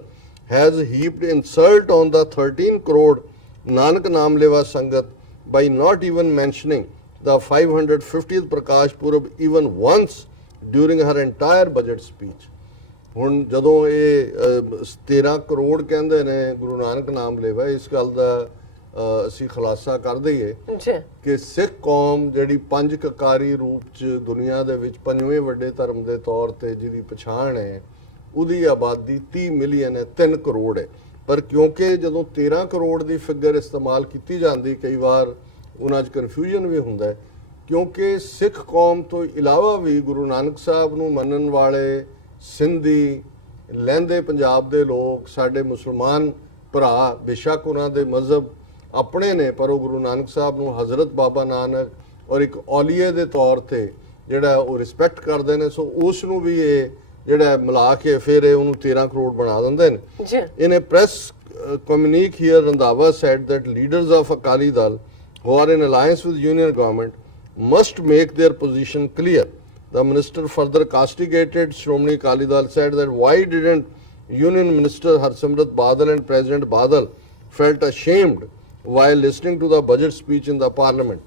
has heaped insult on the 13 crore Nanak Naam Lewa Sangat by not even mentioning the 550th Prakash Purab even once during her entire budget speech. ਹੁਣ ਜਦੋਂ ਇਹ 13 ਕਰੋੜ ਕਹਿੰਦੇ ਨੇ ਗੁਰੂ ਨਾਨਕ ਨਾਮ ਲੈਵਾ, ਇਸ ਗੱਲ ਦਾ ਅਸੀਂ ਖੁਲਾਸਾ ਕਰ ਦਈਏ ਜੀ ਕਿ ਸਿੱਖ ਕੌਮ ਜਿਹੜੀ ਪੰਜ ਕਕਾਰੀ ਰੂਪ ਚ ਦੁਨੀਆ ਦੇ ਵਿੱਚ ਪੰਜਵੇਂ ਵੱਡੇ ਧਰਮ ਦੇ ਤੌਰ ਤੇ ਜਿਹਦੀ ਪਛਾਣ ਹੈ, ਉਹਦੀ ਆਬਾਦੀ 30 ਮਿਲੀਅਨ ਹੈ, 3 ਕਰੋੜ ਹੈ। ਪਰ ਕਿਉਂਕਿ ਜਦੋਂ 13 ਕਰੋੜ ਦੀ ਫਿਗਰ ਇਸਤੇਮਾਲ ਕੀਤੀ ਜਾਂਦੀ, ਕਈ ਵਾਰ ਉਹਨਾਂ 'ਚ ਕਨਫਿਊਜ਼ਨ ਵੀ ਹੁੰਦਾ ਹੈ, ਕਿਉਂਕਿ ਸਿੱਖ ਕੌਮ ਤੋਂ ਇਲਾਵਾ ਵੀ ਗੁਰੂ ਨਾਨਕ ਸਾਹਿਬ ਨੂੰ ਮੰਨਣ ਵਾਲੇ ਸਿੰਧੀ, ਲਹਿੰਦੇ ਪੰਜਾਬ ਦੇ ਲੋਕ, ਸਾਡੇ ਮੁਸਲਮਾਨ ਭਰਾ, ਬੇਸ਼ੱਕ ਉਹਨਾਂ ਦੇ ਮਜ਼ਹਬ ਆਪਣੇ ਨੇ, ਪਰ ਉਹ ਗੁਰੂ ਨਾਨਕ ਸਾਹਿਬ ਨੂੰ ਹਜ਼ਰਤ ਬਾਬਾ ਨਾਨਕ ਔਰ ਇੱਕ ਔਲੀਏ ਦੇ ਤੌਰ ਤੇ ਜਿਹੜਾ ਉਹ ਰਿਸਪੈਕਟ ਕਰਦੇ ਨੇ। ਸੋ ਉਸ ਨੂੰ ਵੀ ਇਹ ਜਿਹੜਾ ਮਿਲਾ ਕੇ ਫਿਰ ਇਹ ਉਹਨੂੰ 13 ਕਰੋੜ ਬਣਾ ਦਿੰਦੇ ਨੇ। ਜੀ In a press communique here, Randhawa said that leaders of Akali Dal who are in alliance with union government must make their position clear. The minister further castigated Shromani Akali Dal, said that why didn't Union Minister Harsimrat Badal and President Badal felt ashamed while listening to the budget speech in the parliament.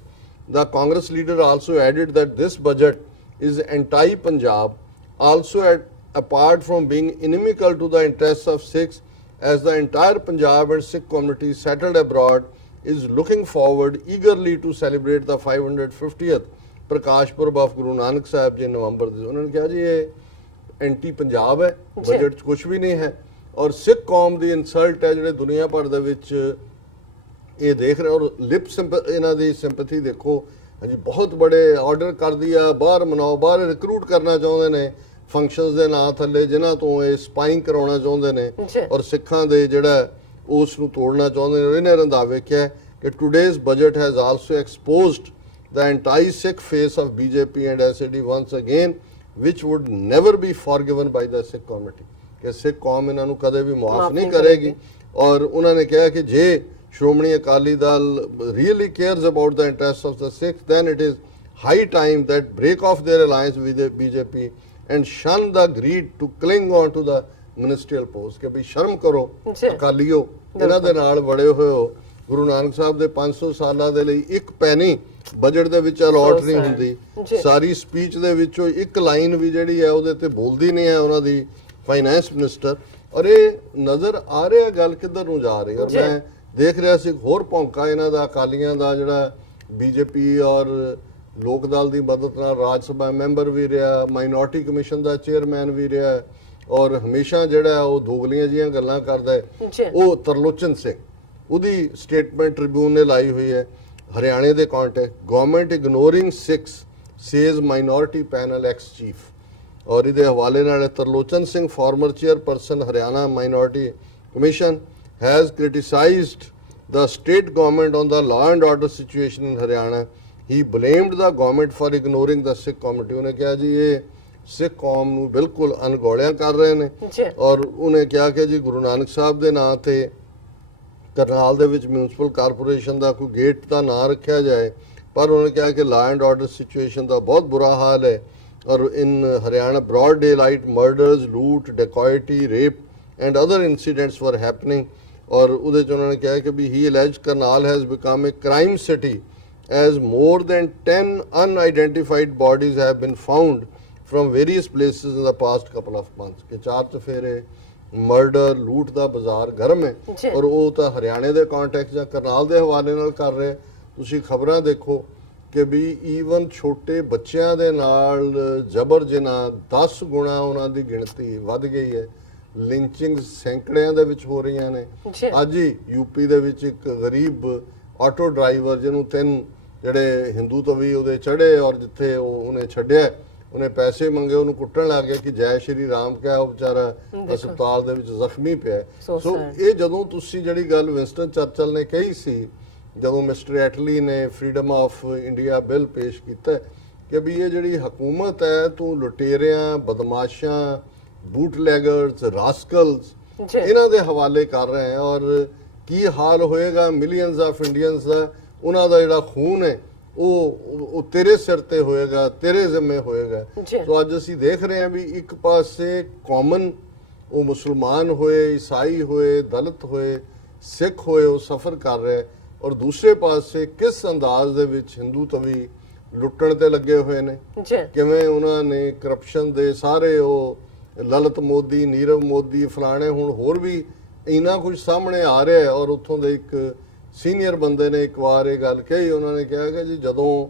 The Congress leader also added that this budget is anti-Punjab, also apart from being inimical to the interests of Sikhs, as the entire Punjab and Sikh community settled abroad is looking forward eagerly to celebrate the 550th Prakash Purab of Guru Nanak Sahib ji in November. उन्होंने कहा जी ये anti Punjab है, budget 'ਚ कुछ भी नहीं है और सिख कौम ਦੀ ਇਨਸਲਟ ਹੈ ਜਿਹੜੇ ਦੁਨੀਆ ਭਰ ਦੇ ਵਿੱਚ ਇਹ ਦੇਖ ਰਹੇ। ਔਰ ਲਿਪ ਇਹਨਾਂ ਦੀ ਸਿੰਪੈਥੀ ਦੇਖੋ, ਹਾਂਜੀ ਬਹੁਤ ਬੜੇ ਆਰਡਰ ਕਰ ਦਿਆ, ਬਾਹਰ ਮਨਾਓ, ਬਾਹਰ ਰਿਕਰੂਟ ਕਰਨਾ ਚਾਹੁੰਦੇ ਨੇ ਫੰਕਸ਼ਨਸ ਦੇ ਨਾਂ ਥੱਲੇ, ਜਿਨ੍ਹਾਂ ਤੋਂ ਇਹ ਸਪਾਈਂਗ ਕਰਾਉਣਾ ਚਾਹੁੰਦੇ ਨੇ ਔਰ ਸਿੱਖਾਂ ਦੇ ਜਿਹੜਾ ਉਸ ਨੂੰ ਤੋੜਨਾ ਚਾਹੁੰਦੇ ਨੇ। ਇਹਨੇ ਰੰਧਾਵੇ ਕਿਹਾ ਕਿ today's budget has also exposed the anti-Sikh face of BJP and SAD once again, which would never be forgiven by the Sikh community. कि Sikh कौम इन्हां नूं कदे भी माफ नहीं करेगी। और उन्होंने कहा कि जे Shromani Akali Dal really cares about the interests of the Sikhs, then it is high time that break off their alliance with the BJP and shun the greed to cling on to the ministerial post. कि भाई शर्म करो अकालियो, इन्हां दे नाल बड़े होए हो। ਗੁਰੂ ਨਾਨਕ ਸਾਹਿਬ ਦੇ 500 ਸਾਲਾਂ ਦੇ ਲਈ ਇੱਕ ਪੈਨੀ ਬਜਟ ਦੇ ਵਿੱਚ ਅਲਾਟ ਨਹੀਂ ਹੁੰਦੀ। ਸਾਰੀ ਸਪੀਚ ਦੇ ਵਿੱਚੋਂ ਇੱਕ ਲਾਈਨ ਵੀ ਜਿਹੜੀ ਹੈ ਉਹਦੇ ਤੇ ਬੋਲਦੀ ਨਹੀਂ ਹੈ ਉਹਨਾਂ ਦੀ ਫਾਈਨੈਂਸ ਮਿਨਿਸਟਰ। ਔਰ ਇਹ ਨਜ਼ਰ ਆ ਰਿਹਾ ਗੱਲ ਕਿੱਧਰ ਨੂੰ ਜਾ ਰਹੀ। ਔਰ ਮੈਂ ਦੇਖ ਰਿਹਾ ਸੀ ਹੋਰ ਭੌਂਕਾ ਇਹਨਾਂ ਦਾ, ਅਕਾਲੀਆਂ ਦਾ, ਜਿਹੜਾ ਬੀਜੇਪੀ ਔਰ ਲੋਕ ਦਲ ਦੀ ਮਦਦ ਨਾਲ ਰਾਜ ਸਭਾ ਮੈਂਬਰ ਵੀ ਰਿਹਾ, ਮਾਈਨੋਰਟੀ ਕਮਿਸ਼ਨ ਦਾ ਚੇਅਰਮੈਨ ਵੀ ਰਿਹਾ ਔਰ ਹਮੇਸ਼ਾ ਜਿਹੜਾ ਉਹ ਦੋਗਲੀਆਂ ਜੀਆਂ ਗੱਲਾਂ ਕਰਦਾ ਹੈ, ਉਹ ਤਰਲੋਚਨ ਸਿੰਘ। ਉਹਦੀ ਸਟੇਟਮੈਂਟ ਟ੍ਰਿਬਿਊਨ ਨੇ ਲਾਈ ਹੋਈ ਹੈ ਹਰਿਆਣੇ ਦੇ contact, government ignoring Sikhs says minority panel ex chief. ਔਰ ਇਹਦੇ ਹਵਾਲੇ ਨਾਲ Tarlochan Singh, former chairperson Haryana minority commission, has criticised the state government on the law and order situation in Haryana. He blamed the government for ignoring the Sikh community. ਉਹਨੇ ਕਿਹਾ ਜੀ ਇਹ ਸਿੱਖ ਕੌਮ ਨੂੰ ਬਿਲਕੁਲ ਅਣਗੌਲਿਆ ਕਰ ਰਹੇ ਨੇ। ਔਰ ਉਹਨੇ ਕਿਹਾ ਕਿ ਜੀ ਗੁਰੂ ਨਾਨਕ ਸਾਹਿਬ ਦੇ ਨਾਂ ਤੇ ਕਰਨਾਲ ਦੇ ਵਿੱਚ ਮਿਊਨਿਸਪਲ ਕਾਰਪੋਰੇਸ਼ਨ ਦਾ ਕੋਈ ਗੇਟ ਦਾ ਨਾਂ ਰੱਖਿਆ ਜਾਏ, ਪਰ ਉਹਨੇ ਕਿਹਾ ਕਿ ਲਾ ਐਂਡ ਆਰਡਰ ਸਿਚੁਏਸ਼ਨ ਦਾ ਬਹੁਤ ਬੁਰਾ ਹਾਲ ਹੈ। ਔਰ ਇਨ Haryana broad daylight murders, loot, dacoity, rape and other incidents were happening. और ਉਹਦੇ 'ਚ ਉਹਨਾਂ ਨੇ ਕਿਹਾ ਕਿ ਵੀ he alleged Karnal has become a crime city as more than 10 unidentified bodies have been found from various places in the past couple of months. ਕਿ ਚਾਰ ਚਫੇਰੇ, murder, ਲੂਟ ਦਾ ਬਾਜ਼ਾਰ ਗਰਮ ਹੈ। ਔਰ ਉਹ ਤਾਂ ਹਰਿਆਣੇ ਦੇ ਕੰਟੈਕਸਟ ਜਾਂ ਕਰਨਾਲ ਦੇ ਹਵਾਲੇ ਨਾਲ ਕਰ ਰਹੇ। ਤੁਸੀਂ ਖਬਰਾਂ ਦੇਖੋ ਕਿ ਵੀ ਈਵਨ ਛੋਟੇ ਬੱਚਿਆਂ ਦੇ ਨਾਲ ਜਬਰ ਜਨਾਹ 10 ਗੁਣਾ ਉਹਨਾਂ ਦੀ ਗਿਣਤੀ ਵੱਧ ਗਈ ਹੈ। ਲਿੰਚਿੰਗ ਸੈਂਕੜਿਆਂ ਦੇ ਵਿੱਚ ਹੋ ਰਹੀਆਂ ਨੇ। ਅੱਜ ਹੀ ਯੂਪੀ ਦੇ ਵਿੱਚ ਇੱਕ ਗਰੀਬ ਆਟੋ ਡਰਾਈਵਰ ਜਿਹਨੂੰ 3 ਜਿਹੜੇ ਹਿੰਦੂ ਤੋਂ ਵੀ ਉਹਦੇ ਚੜ੍ਹੇ ਔਰ ਜਿੱਥੇ ਉਹਨੇ ਛੱਡਿਆ ਉਹਨੇ ਪੈਸੇ ਮੰਗੇ, ਉਹਨੂੰ ਕੁੱਟਣ ਲੱਗ ਗਿਆ ਕਿ ਜੈ ਸ਼੍ਰੀ ਰਾਮ ਕਿਹਾ, ਉਹ ਵਿਚਾਰਾ ਹਸਪਤਾਲ ਦੇ ਵਿੱਚ ਜ਼ਖਮੀ ਪਿਆ। ਸੋ ਇਹ ਜਦੋਂ ਤੁਸੀਂ ਜਿਹੜੀ ਗੱਲ ਵਿੰਸਟਨ ਚਰਚਲ ਨੇ ਕਹੀ ਸੀ ਜਦੋਂ ਮਿਸਟਰ ਐਟਲੀ ਨੇ ਫਰੀडम ਆਫ ਇੰਡੀਆ ਬਿੱਲ ਪੇਸ਼ ਕੀਤਾ ਕਿ ਵੀ ਇਹ ਜਿਹੜੀ ਹਕੂਮਤ ਹੈ ਤੂੰ ਲੁਟੇਰਿਆਂ, ਬਦਮਾਸ਼ਾਂ, ਬੂਟਲੈਗਰਸ, ਰਾਸਕਲਸ ਇਹਨਾਂ ਦੇ ਹਵਾਲੇ ਕਰ ਰਹੇ ਹੈ। ਔਰ ਕੀ ਹਾਲ ਹੋਏਗਾ ਮਿਲੀਅਨਸ ਆਫ ਇੰਡੀਅਨਸ ਦਾ, ਉਹਨਾਂ ਦਾ ਜਿਹੜਾ ਖੂਨ ਹੈ ਉਹ ਤੇਰੇ ਸਿਰ ਤੇ ਹੋਏਗਾ, ਤੇਰੇ ਜ਼ਿੰਮੇ ਹੋਏਗਾ। ਜੀ। ਸੋ ਅੱਜ ਅਸੀਂ ਦੇਖ ਰਹੇ ਹਾਂ ਵੀ ਇੱਕ ਪਾਸੇ ਕਾਮਨ ਉਹ ਮੁਸਲਮਾਨ ਹੋਏ, ਈਸਾਈ ਹੋਏ, ਦਲਿਤ ਹੋਏ, ਸਿੱਖ ਹੋਏ, ਉਹ ਸਫ਼ਰ ਕਰ ਰਹੇ, ਔਰ ਦੂਸਰੇ ਪਾਸੇ ਕਿਸ ਅੰਦਾਜ਼ ਦੇ ਵਿੱਚ ਹਿੰਦੂ ਤਵੀ ਲੁੱਟਣ ਤੇ ਲੱਗੇ ਹੋਏ ਨੇ। ਜੀ। ਕਿਵੇਂ ਉਹਨਾਂ ਨੇ ਕਰਪਸ਼ਨ ਦੇ ਸਾਰੇ ਉਹ ਲਲਿਤ ਮੋਦੀ, ਨੀਰਵ ਮੋਦੀ, ਫਲਾਣੇ, ਹੁਣ ਹੋਰ ਵੀ ਇੰਨਾ ਕੁਝ ਸਾਹਮਣੇ ਆ ਰਿਹਾ ਹੈ। ਔਰ ਉੱਥੋਂ ਦੇ ਇੱਕ ਸੀਨੀਅਰ ਬੰਦੇ ਨੇ ਇੱਕ ਵਾਰ ਇਹ ਗੱਲ ਕਹੀ, ਉਹਨਾਂ ਨੇ ਕਿਹਾ ਕਿ ਜੀ ਜਦੋਂ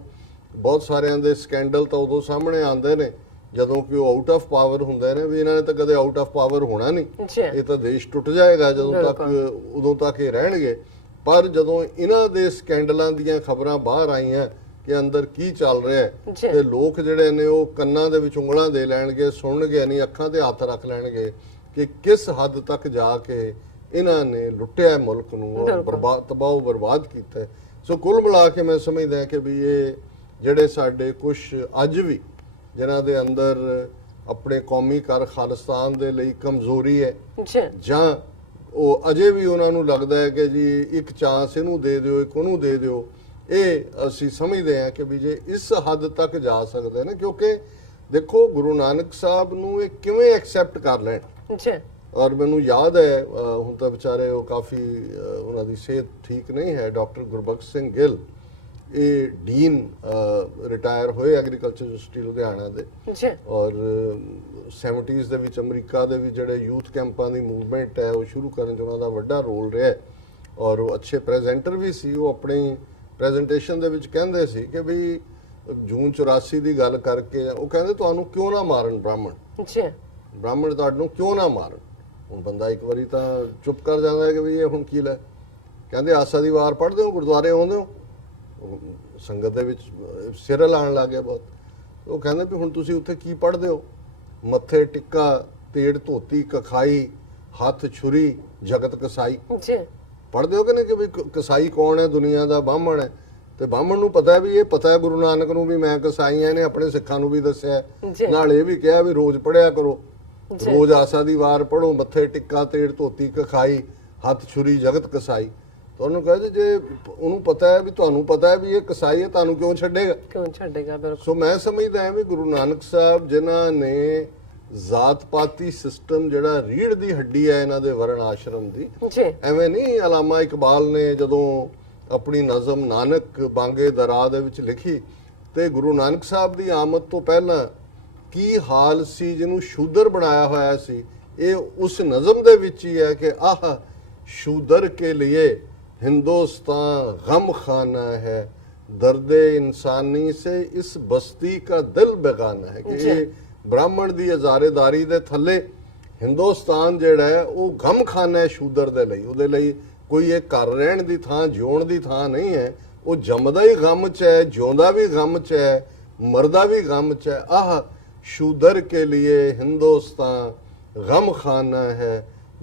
ਬਹੁਤ ਸਾਰਿਆਂ ਦੇ ਸਕੈਂਡਲ ਤਾਂ ਉਦੋਂ ਸਾਹਮਣੇ ਆਉਂਦੇ ਨੇ ਜਦੋਂ ਕਿ ਉਹ ਆਊਟ ਆਫ ਪਾਵਰ ਹੁੰਦੇ ਨੇ, ਵੀ ਇਹਨਾਂ ਨੇ ਤਾਂ ਕਦੇ ਆਊਟ ਆਫ ਪਾਵਰ ਹੋਣਾ ਨਹੀਂ, ਇਹ ਤਾਂ ਦੇਸ਼ ਟੁੱਟ ਜਾਏਗਾ ਜਦੋਂ ਤੱਕ, ਉਦੋਂ ਤੱਕ ਇਹ ਰਹਿਣਗੇ। ਪਰ ਜਦੋਂ ਇਹਨਾਂ ਦੇ ਸਕੈਂਡਲਾਂ ਦੀਆਂ ਖਬਰਾਂ ਬਾਹਰ ਆਈਆਂ ਕਿ ਅੰਦਰ ਕੀ ਚੱਲ ਰਿਹਾ ਹੈ, ਤੇ ਲੋਕ ਜਿਹੜੇ ਨੇ ਉਹ ਕੰਨਾਂ ਦੇ ਵਿੱਚ ਉਂਗਲਾਂ ਦੇ ਲੈਣਗੇ, ਸੁਣਨਗੇ ਨਹੀਂ, ਅੱਖਾਂ ਤੇ ਹੱਥ ਰੱਖ ਲੈਣਗੇ ਕਿ ਕਿਸ ਹੱਦ ਤੱਕ ਜਾ ਕੇ ਇਹਨਾਂ ਨੇ ਲੁੱਟਿਆ ਮੁਲਕ ਨੂੰ, ਔਰ ਤਬਾਹ ਬਰਬਾਦ ਕੀਤਾ। ਸੋ ਕੁੱਲ ਮਿਲਾ ਕੇ ਮੈਂ ਸਮਝਦਾ ਕਿ ਵੀ ਇਹ ਜਿਹੜੇ ਸਾਡੇ ਕੁਝ ਅੱਜ ਵੀ ਜਿਨ੍ਹਾਂ ਦੇ ਅੰਦਰ ਆਪਣੇ ਕੌਮੀ ਕਰ ਖਾਲਿਸਤਾਨ ਦੇ ਲਈ ਕਮਜ਼ੋਰੀ ਹੈ, ਜਾਂ ਉਹ ਅਜੇ ਵੀ ਉਹਨਾਂ ਨੂੰ ਲੱਗਦਾ ਹੈ ਕਿ ਜੀ ਇੱਕ ਚਾਂਸ ਇਹਨੂੰ ਦੇ ਦਿਓ, ਇੱਕ ਉਹਨੂੰ ਦੇ ਦਿਓ, ਇਹ ਅਸੀਂ ਸਮਝਦੇ ਹਾਂ ਕਿ ਵੀ ਜੇ ਇਸ ਹੱਦ ਤੱਕ ਜਾ ਸਕਦੇ ਨੇ, ਕਿਉਂਕਿ ਦੇਖੋ ਗੁਰੂ ਨਾਨਕ ਸਾਹਿਬ ਨੂੰ ਇਹ ਕਿਵੇਂ ਐਕਸੈਪਟ ਕਰ ਲੈਣ। ਔਰ ਮੈਨੂੰ ਯਾਦ ਹੈ, ਹੁਣ ਤਾਂ ਵਿਚਾਰੇ ਉਹ ਕਾਫੀ ਉਹਨਾਂ ਦੀ ਸਿਹਤ ਠੀਕ ਨਹੀਂ ਹੈ, ਡਾਕਟਰ ਗੁਰਬਖਸ਼ ਸਿੰਘ ਗਿੱਲ, ਇਹ ਡੀਨ ਰਿਟਾਇਰ ਹੋਏ ਐਗਰੀਕਲਚਰ ਯੂਨੀਵਰਸਿਟੀ ਲੁਧਿਆਣਾ ਦੇ, ਔਰ 70s ਦੇ ਵਿੱਚ ਅਮਰੀਕਾ ਦੇ ਵਿੱਚ ਜਿਹੜੇ ਯੂਥ ਕੈਂਪਾਂ ਦੀ ਮੂਵਮੈਂਟ ਹੈ ਉਹ ਸ਼ੁਰੂ ਕਰਨ 'ਚ ਉਹਨਾਂ ਦਾ ਵੱਡਾ ਰੋਲ ਰਿਹਾ, ਔਰ ਉਹ ਅੱਛੇ ਪ੍ਰੈਜ਼ੈਂਟਰ ਵੀ ਸੀ। ਉਹ ਆਪਣੀ ਪ੍ਰੈਜ਼ੈਂਟੇਸ਼ਨ ਦੇ ਵਿੱਚ ਕਹਿੰਦੇ ਸੀ ਕਿ ਵੀ ਜੂਨ 84 ਦੀ ਗੱਲ ਕਰਕੇ ਉਹ ਕਹਿੰਦੇ ਤੁਹਾਨੂੰ ਕਿਉਂ ਨਾ ਮਾਰਨ ਬ੍ਰਾਹਮਣ, ਬ੍ਰਾਹਮਣ ਤੁਹਾਨੂੰ ਕਿਉਂ ਨਾ ਮਾਰਨ। ਹੁਣ ਬੰਦਾ ਇੱਕ ਵਾਰੀ ਤਾਂ ਚੁੱਪ ਕਰ ਜਾਂਦਾ ਹੈ ਕਿ ਵੀ ਇਹ ਹੁਣ ਕੀ ਲੈ, ਕਹਿੰਦੇ ਆਸਾ ਦੀ ਵਾਰ ਪੜ੍ਹਦੇ ਹੋ, ਗੁਰਦੁਆਰੇ ਆਉਂਦੇ ਹੋ, ਸੰਗਤ ਦੇ ਵਿੱਚ ਸਿਰ ਲਾਉਣ ਲੱਗ ਗਿਆ ਬਹੁਤ। ਉਹ ਕਹਿੰਦੇ ਵੀ ਹੁਣ ਤੁਸੀਂ ਉੱਥੇ ਕੀ ਪੜ੍ਹਦੇ ਹੋ, ਮੱਥੇ ਟਿੱਕਾ, ਤੇੜ ਧੋਤੀ, ਕਖਾਈ, ਹੱਥ ਛੁਰੀ, ਜਗਤ ਕਸਾਈ ਪੜ੍ਹਦੇ ਹੋ ਕਿ ਨਹੀਂ, ਕਿ ਵੀ ਕਸਾਈ ਕੌਣ ਹੈ, ਦੁਨੀਆ ਦਾ ਬਾਹਮਣ ਹੈ। ਤੇ ਬਾਹਮਣ ਨੂੰ ਪਤਾ ਵੀ ਇਹ ਪਤਾ ਹੈ ਗੁਰੂ ਨਾਨਕ ਨੂੰ ਵੀ ਮੈਂ ਕਸਾਈ ਹਾਂ, ਇਹਨੇ ਆਪਣੇ ਸਿੱਖਾਂ ਨੂੰ ਵੀ ਦੱਸਿਆ, ਨਾਲ ਇਹ ਵੀ ਕਿਹਾ ਵੀ ਰੋਜ਼ ਪੜ੍ਹਿਆ ਕਰੋ, ਰੋਜ਼ ਆਸਾ ਦੀ ਵਾਰ ਪੜ੍ਹੋ, ਮੱਥੇ ਟਿੱਕਾ, ਤੇੜ ਧੋਤੀ, ਕਖਾਈ, ਹੱਥ ਛੁਰੀ, ਜਗਤ ਕਸਾਈ। ਤੁਹਾਨੂੰ ਕਹਿੰਦੇ ਜੇ ਉਹਨੂੰ ਪਤਾ ਹੈ ਵੀ ਤੁਹਾਨੂੰ ਪਤਾ ਹੈ ਵੀ ਇਹ ਕਸਾਈ ਹੈ, ਤੁਹਾਨੂੰ ਕਿਉਂ ਛੱਡੇਗਾ। ਬਿਲਕੁਲ। ਸੋ ਮੈਂ ਸਮਝਦਾ ਹਾਂ ਵੀ ਗੁਰੂ ਨਾਨਕ ਸਾਹਿਬ ਜਿਨ੍ਹਾਂ ਨੇ ਜ਼ਾਤ ਪਾਤੀ ਸਿਸਟਮ ਜਿਹੜਾ ਰੀੜ ਦੀ ਹੱਡੀ ਹੈ ਇਹਨਾਂ ਦੇ ਵਰਣ ਆਸ਼ਰਮ ਦੀ, ਐਵੇਂ ਨਹੀਂ ਅਲਾਮਾ ਇਕਬਾਲ ਨੇ ਜਦੋਂ ਆਪਣੀ ਨਜ਼ਮ ਨਾਨਕ ਬਾਂਗੇ ਦਰਾ ਦੇ ਵਿੱਚ ਲਿਖੀ, ਤੇ ਗੁਰੂ ਨਾਨਕ ਸਾਹਿਬ ਦੀ ਆਮਦ ਤੋਂ ਪਹਿਲਾਂ ਕੀ ਹਾਲ ਸੀ ਜਿਹਨੂੰ ਸ਼ੂਦਰ ਬਣਾਇਆ ਹੋਇਆ ਸੀ, ਇਹ ਉਸ ਨਜ਼ਮ ਦੇ ਵਿੱਚ ਹੀ ਹੈ ਕਿ ਆਹ शूदर के लिए हिंदुस्तान गम खाना है, दर्दे इंसानी से इस बस्ती का दिल बेगाना है। कि ये ब्राह्मण दी अजारेदारी दे थले हिंदुस्तान जेड़ा है वो गम खाना है शूदर दे लई, उहदे लई कोई एक घर रहण दी थां, जिउण दी थां नहीं है। वो जमदा ही गम च है, जिउंदा भी गम च है, मरदा भी गम च है। आह शूदर के लिए हिंदुस्तान गम खाना है,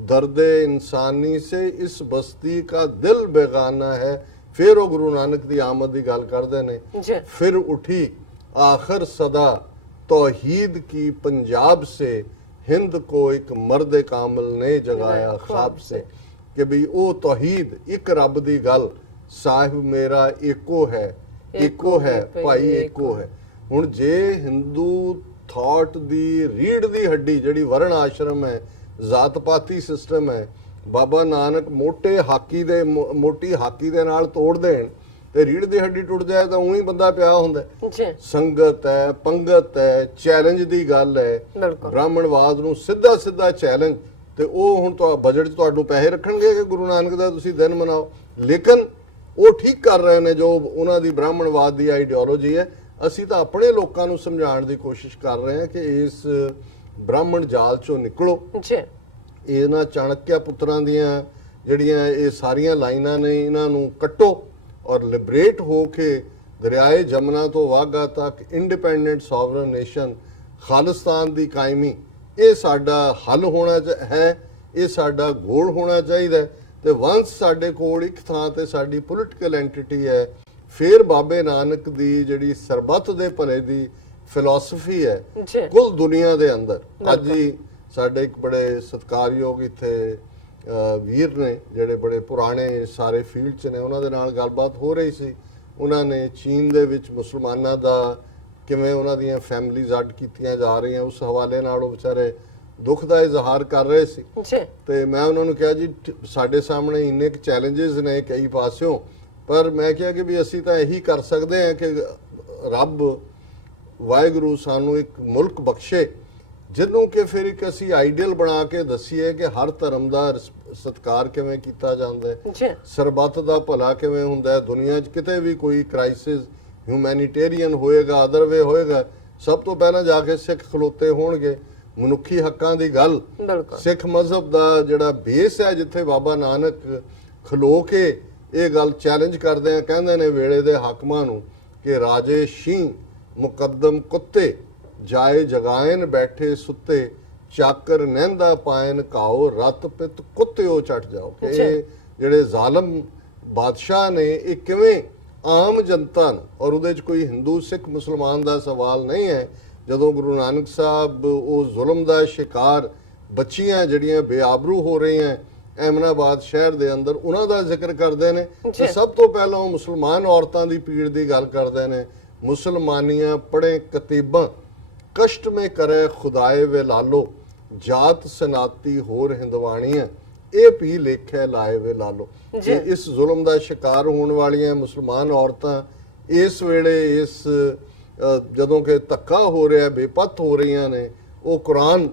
दर्दे इंसानी से इस बस्ती का दिल बेगाना है। फिर वो गुरु नानक दी आमद दी गल करदे ने, फिर उठी आखिर सदा तौहीद की पंजाब से, हिंद को एक मर्द कामिल ने जगाया ख्वाब से। कि भी ओ तौहीद एक रब दी गल, साहिब मेरा एको है, एको है भाई एको है। हुण जे हिंदू थॉट दी रीढ़ दी हड्डी जिहड़ी वर्ण आश्रम है, जात पाती सिस्टम है, बाबा नानक मोटे हाकी दे मोटी हाकी दे नाल तोड़ देण ते रीढ़ दी हड्डी टुट जाए तो उही बंदा पिया हुंदा है। संगत है, पंगत है, चैलेंज दी गल है, ब्राह्मणवाद नूं सीधा सीधा चैलेंज। ते ਉਹ ਹੁਣ ਤਾਂ ਬਜਟ 'ਚ ਤੁਹਾਨੂੰ ਪੈਸੇ ਰੱਖਣਗੇ ਕਿ ਗੁਰੂ ਨਾਨਕ ਦਾ ਤੁਸੀਂ ਦਿਨ ਮਨਾਓ, ਲੇਕਿਨ ਉਹ ਠੀਕ ਕਰ ਰਹੇ ਨੇ ਜੋ ਉਹਨਾਂ ਦੀ ਬ੍ਰਾਹਮਣਵਾਦ ਦੀ ਆਈਡੀਓਲੋਜੀ ਹੈ। ਅਸੀਂ ਤਾਂ ਆਪਣੇ ਲੋਕਾਂ ਨੂੰ ਸਮਝਾਉਣ ਦੀ ਕੋਸ਼ਿਸ਼ ਕਰ ਰਹੇ ਹਾਂ ਕਿ ਇਸ ਬ੍ਰਾਹਮਣ ਜਾਲ 'ਚੋਂ ਨਿਕਲੋ। ਇਹਨਾਂ ਚਾਣਕਿਆ ਪੁੱਤਰਾਂ ਦੀਆਂ ਜਿਹੜੀਆਂ ਇਹ ਸਾਰੀਆਂ ਲਾਈਨਾਂ ਨੇ ਇਹਨਾਂ ਨੂੰ ਕੱਟੋ ਔਰ ਲਿਬਰੇਟ ਹੋ ਕੇ ਦਰਿਆਏ ਜਮਨਾ ਤੋਂ ਵਾਘਾ ਤੱਕ ਇੰਡੀਪੈਂਡੈਂਟ ਸੋਵਰਨ ਨੇਸ਼ਨ ਖਾਲਿਸਤਾਨ ਦੀ ਕਾਇਮੀ, ਇਹ ਸਾਡਾ ਹੱਲ ਹੋਣਾ ਹੈ, ਇਹ ਸਾਡਾ ਗੋਲ ਹੋਣਾ ਚਾਹੀਦਾ। ਤੇ ਵੰਸ ਸਾਡੇ ਕੋਲ ਇੱਕ ਥਾਂ ਤੇ ਸਾਡੀ ਪੋਲੀਟੀਕਲ ਐਂਟੀਟੀ ਹੈ, ਫਿਰ ਬਾਬੇ ਨਾਨਕ ਦੀ ਜਿਹੜੀ ਸਰਬੱਤ ਦੇ ਭਲੇ ਦੀ ਫਿਲਾਸਫੀ ਹੈ ਕੁੱਲ ਦੁਨੀਆ ਦੇ ਅੰਦਰ। ਅੱਜ ਹੀ ਸਾਡੇ ਇੱਕ ਬੜੇ ਸਤਿਕਾਰਯੋਗ ਇੱਥੇ ਵੀਰ ਨੇ ਜਿਹੜੇ ਬੜੇ ਪੁਰਾਣੇ ਸਾਰੇ ਫੀਲਡ 'ਚ ਨੇ, ਉਹਨਾਂ ਦੇ ਨਾਲ ਗੱਲਬਾਤ ਹੋ ਰਹੀ ਸੀ। ਉਹਨਾਂ ਨੇ ਚੀਨ ਦੇ ਵਿੱਚ ਮੁਸਲਮਾਨਾਂ ਦਾ ਕਿਵੇਂ ਉਹਨਾਂ ਦੀਆਂ ਫੈਮਿਲੀਜ਼ ਅੱਡ ਕੀਤੀਆਂ ਜਾ ਰਹੀਆਂ, ਉਸ ਹਵਾਲੇ ਨਾਲ ਉਹ ਵਿਚਾਰੇ ਦੁੱਖ ਦਾ ਇਜ਼ਹਾਰ ਕਰ ਰਹੇ ਸੀ। ਤੇ ਮੈਂ ਉਹਨਾਂ ਨੂੰ ਕਿਹਾ ਜੀ ਸਾਡੇ ਸਾਹਮਣੇ ਇੰਨੇ ਕੁ ਚੈਲੰਜਸ ਨੇ ਕਈ ਪਾਸਿਓਂ, ਪਰ ਮੈਂ ਕਿਹਾ ਕਿ ਵੀ ਅਸੀਂ ਤਾਂ ਇਹੀ ਕਰ ਸਕਦੇ ਹਾਂ ਕਿ ਰੱਬ ਵਾਹਿਗੁਰੂ ਸਾਨੂੰ ਇੱਕ ਮੁਲਕ ਬਖਸ਼ੇ ਜਿਹਨੂੰ ਕਿ ਫਿਰ ਇੱਕ ਅਸੀਂ ਆਈਡੀਅਲ ਬਣਾ ਕੇ ਦਸੀਏ ਕਿ ਹਰ ਧਰਮ ਦਾ ਸਤਿਕਾਰ ਕਿਵੇਂ ਕੀਤਾ ਜਾਂਦਾ ਹੈ, ਸਰਬੱਤ ਦਾ ਭਲਾ ਕਿਵੇਂ ਹੁੰਦਾ ਹੈ। ਦੁਨੀਆ 'ਚ ਕਿਤੇ ਵੀ ਕੋਈ ਕ੍ਰਾਈਸਿਸ ਹਿਊਮੈਨਿਟੇਰੀਅਨ ਹੋਏਗਾ, ਅਦਰਵੇ ਹੋਏਗਾ, ਸਭ ਤੋਂ ਪਹਿਲਾਂ ਜਾ ਕੇ ਸਿੱਖ ਖਲੋਤੇ ਹੋਣਗੇ। ਮਨੁੱਖੀ ਹੱਕਾਂ ਦੀ ਗੱਲ ਸਿੱਖ ਮਜ਼ਹਬ ਦਾ ਜਿਹੜਾ ਬੇਸ ਹੈ, ਜਿੱਥੇ ਬਾਬਾ ਨਾਨਕ ਖਲੋ ਕੇ ਇਹ ਗੱਲ ਚੈਲੰਜ ਕਰਦੇ ਆ, ਕਹਿੰਦੇ ਨੇ ਵੇਲੇ ਦੇ ਹਾਕਮਾਂ ਨੂੰ ਕਿ ਰਾਜੇ ਸ਼ੀਂ ਮੁਕੱਦਮ ਕੁੱਤੇ ਜਾਏ ਜਗਾਇਨ ਬੈਠੇ ਸੁੱਤੇ ਚਾਕਰ ਨਹਿੰਦਾ ਪਾਇਨ ਕਾਓ ਰਤ ਪਿਤ ਕੁੱਤਿਓ ਚਟ ਜਾਓ। ਕਿ ਇਹ ਜਿਹੜੇ ਜ਼ਾਲਮ ਬਾਦਸ਼ਾਹ ਨੇ ਇਹ ਕਿਵੇਂ ਆਮ ਜਨਤਾ ਨੂੰ, ਔਰ ਉਹਦੇ 'ਚ ਕੋਈ ਹਿੰਦੂ ਸਿੱਖ ਮੁਸਲਮਾਨ ਦਾ ਸਵਾਲ ਨਹੀਂ ਹੈ, ਜਦੋਂ ਗੁਰੂ ਨਾਨਕ ਸਾਹਿਬ ਉਹ ਜ਼ੁਲਮ ਦਾ ਸ਼ਿਕਾਰ ਬੱਚੀਆਂ ਜਿਹੜੀਆਂ ਬੇਆਬਰੂ ਹੋ ਰਹੀਆਂ ਅਹਿਮਦਾਬਾਦ ਸ਼ਹਿਰ ਦੇ ਅੰਦਰ, ਉਹਨਾਂ ਦਾ ਜ਼ਿਕਰ ਕਰਦੇ ਨੇ ਤੇ ਸਭ ਤੋਂ ਪਹਿਲਾਂ ਉਹ ਮੁਸਲਮਾਨ ਔਰਤਾਂ ਦੀ ਪੀੜ ਦੀ ਗੱਲ ਕਰਦੇ ਨੇ। ਮੁਸਲਮਾਨੀਆਂ ਪੜ੍ਹੇ ਕਤੀਬਾਂ ਕਸ਼ਟ ਮੇ ਕਰੇ ਖੁਦਾਏ ਵੇ ਲਾਲੋ ਜਾਤ ਸਨਾਤੀ ਹੋਰ ਹਿੰਦਵਾਣੀਆਂ ਇਹ ਪੀ ਲੇਖੇ ਲਾਏ ਵੇ ਲਾਲੋ। ਇਸ ਜ਼ੁਲਮ ਦਾ ਸ਼ਿਕਾਰ ਹੋਣ ਵਾਲੀਆਂ ਮੁਸਲਮਾਨ ਔਰਤਾਂ ਇਸ ਵੇਲੇ ਇਸ ਜਦੋਂ ਕਿ ਧੱਕਾ ਹੋ ਰਿਹਾ, ਬੇਪੱਤ ਹੋ ਰਹੀਆਂ ਨੇ, ਉਹ ਕੁਰਾਨ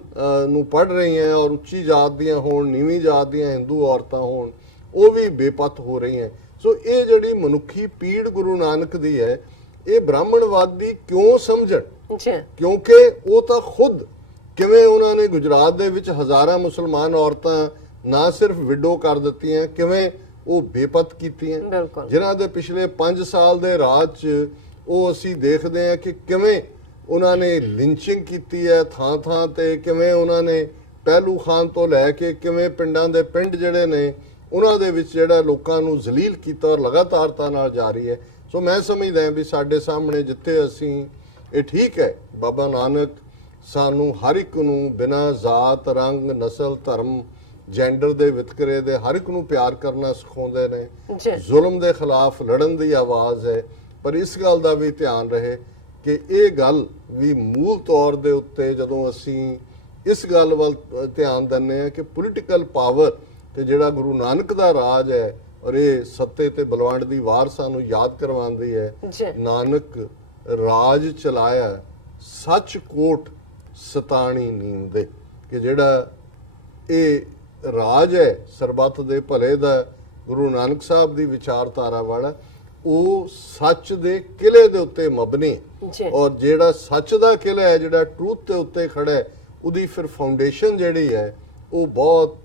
ਨੂੰ ਪੜ੍ਹ ਰਹੀਆਂ ਔਰ ਉੱਚੀ ਜਾਤ ਦੀਆਂ ਹੋਣ, ਨੀਵੀਂ ਜਾਤ ਦੀਆਂ ਹਿੰਦੂ ਔਰਤਾਂ ਹੋਣ, ਉਹ ਵੀ ਬੇਪੱਤ ਹੋ ਰਹੀਆਂ। ਸੋ ਇਹ ਜਿਹੜੀ ਮਨੁੱਖੀ ਪੀੜ ਗੁਰੂ ਨਾਨਕ ਦੀ ਹੈ, ਇਹ ਬ੍ਰਾਹਮਣਵਾਦੀ ਕਿਉਂ ਸਮਝਣ? ਕਿਉਂਕਿ ਉਹ ਤਾਂ ਖੁਦ ਕਿਵੇਂ ਉਹਨਾਂ ਨੇ ਗੁਜਰਾਤ ਦੇ ਵਿੱਚ ਹਜ਼ਾਰਾਂ ਮੁਸਲਮਾਨ ਔਰਤਾਂ ਨਾ ਸਿਰਫ ਵਿਡੋ ਕਰ ਦਿੱਤੀਆਂ, ਕਿਵੇਂ ਉਹ ਬੇਪੱਤ ਕੀਤੀਆਂ, ਜਿਨ੍ਹਾਂ ਦੇ ਪਿਛਲੇ 5 ਸਾਲ ਦੇ ਰਾਜ 'ਚ ਉਹ ਅਸੀਂ ਦੇਖਦੇ ਹਾਂ ਕਿ ਕਿਵੇਂ ਉਹਨਾਂ ਨੇ ਲਿੰਚਿੰਗ ਕੀਤੀ ਹੈ ਥਾਂ ਥਾਂ ਤੇ, ਕਿਵੇਂ ਉਹਨਾਂ ਨੇ ਪਹਿਲੂ ਖਾਨ ਤੋਂ ਲੈ ਕੇ ਕਿਵੇਂ ਪਿੰਡਾਂ ਦੇ ਪਿੰਡ ਜਿਹੜੇ ਨੇ ਉਹਨਾਂ ਦੇ ਵਿੱਚ ਜਿਹੜਾ ਲੋਕਾਂ ਨੂੰ ਜ਼ਲੀਲ ਕੀਤਾ ਔਰ ਲਗਾਤਾਰਤਾ ਨਾਲ ਜਾਰੀ ਹੈ। ਸੋ ਮੈਂ ਸਮਝਦਾ ਹਾਂ ਵੀ ਸਾਡੇ ਸਾਹਮਣੇ ਜਿੱਥੇ ਅਸੀਂ ਇਹ ਠੀਕ ਹੈ, ਬਾਬਾ ਨਾਨਕ ਸਾਨੂੰ ਹਰ ਇੱਕ ਨੂੰ ਬਿਨਾਂ ਜ਼ਾਤ ਰੰਗ ਨਸਲ ਧਰਮ ਜੈਂਡਰ ਦੇ ਵਿਤਕਰੇ ਦੇ ਹਰ ਇੱਕ ਨੂੰ ਪਿਆਰ ਕਰਨਾ ਸਿਖਾਉਂਦੇ ਨੇ, ਜ਼ੁਲਮ ਦੇ ਖਿਲਾਫ ਲੜਨ ਦੀ ਆਵਾਜ਼ ਹੈ। ਪਰ ਇਸ ਗੱਲ ਦਾ ਵੀ ਧਿਆਨ ਰਹੇ ਕਿ ਇਹ ਗੱਲ ਵੀ ਮੂਲ ਤੌਰ ਦੇ ਉੱਤੇ ਜਦੋਂ ਅਸੀਂ ਇਸ ਗੱਲ ਵੱਲ ਧਿਆਨ ਦਿੰਦੇ ਹਾਂ ਕਿ ਪੋਲੀਟੀਕਲ ਪਾਵਰ ਤੇ ਜਿਹੜਾ ਗੁਰੂ ਨਾਨਕ ਦਾ ਰਾਜ ਹੈ ਔਰ ਇਹ ਸੱਤੇ ਤੇ ਬਲਵੰਡ ਦੀ ਵਾਰ ਸਾਨੂੰ ਯਾਦ ਕਰਵਾਉਂਦੀ ਹੈ, ਨਾਨਕ ਰਾਜ ਚਲਾਇਆ ਸੱਚ ਕੋਟ ਸਤਾਣੀ ਨੀਂਦ ਦੇ, ਕਿ ਜਿਹੜਾ ਇਹ ਰਾਜ ਹੈ ਸਰਬੱਤ ਦੇ ਭਲੇ ਦਾ ਗੁਰੂ ਨਾਨਕ ਸਾਹਿਬ ਦੀ ਵਿਚਾਰਧਾਰਾ ਵਾਲਾ, ਉਹ ਸੱਚ ਦੇ ਕਿਲੇ ਦੇ ਉੱਤੇ ਮਬਨੀ, ਔਰ ਜਿਹੜਾ ਸੱਚ ਦਾ ਕਿਲਾ ਹੈ, ਜਿਹੜਾ ਟਰੂਥ ਦੇ ਉੱਤੇ ਖੜਾ ਹੈ, ਉਹਦੀ ਫਿਰ ਫਾਊਂਡੇਸ਼ਨ ਜਿਹੜੀ ਹੈ ਉਹ ਬਹੁਤ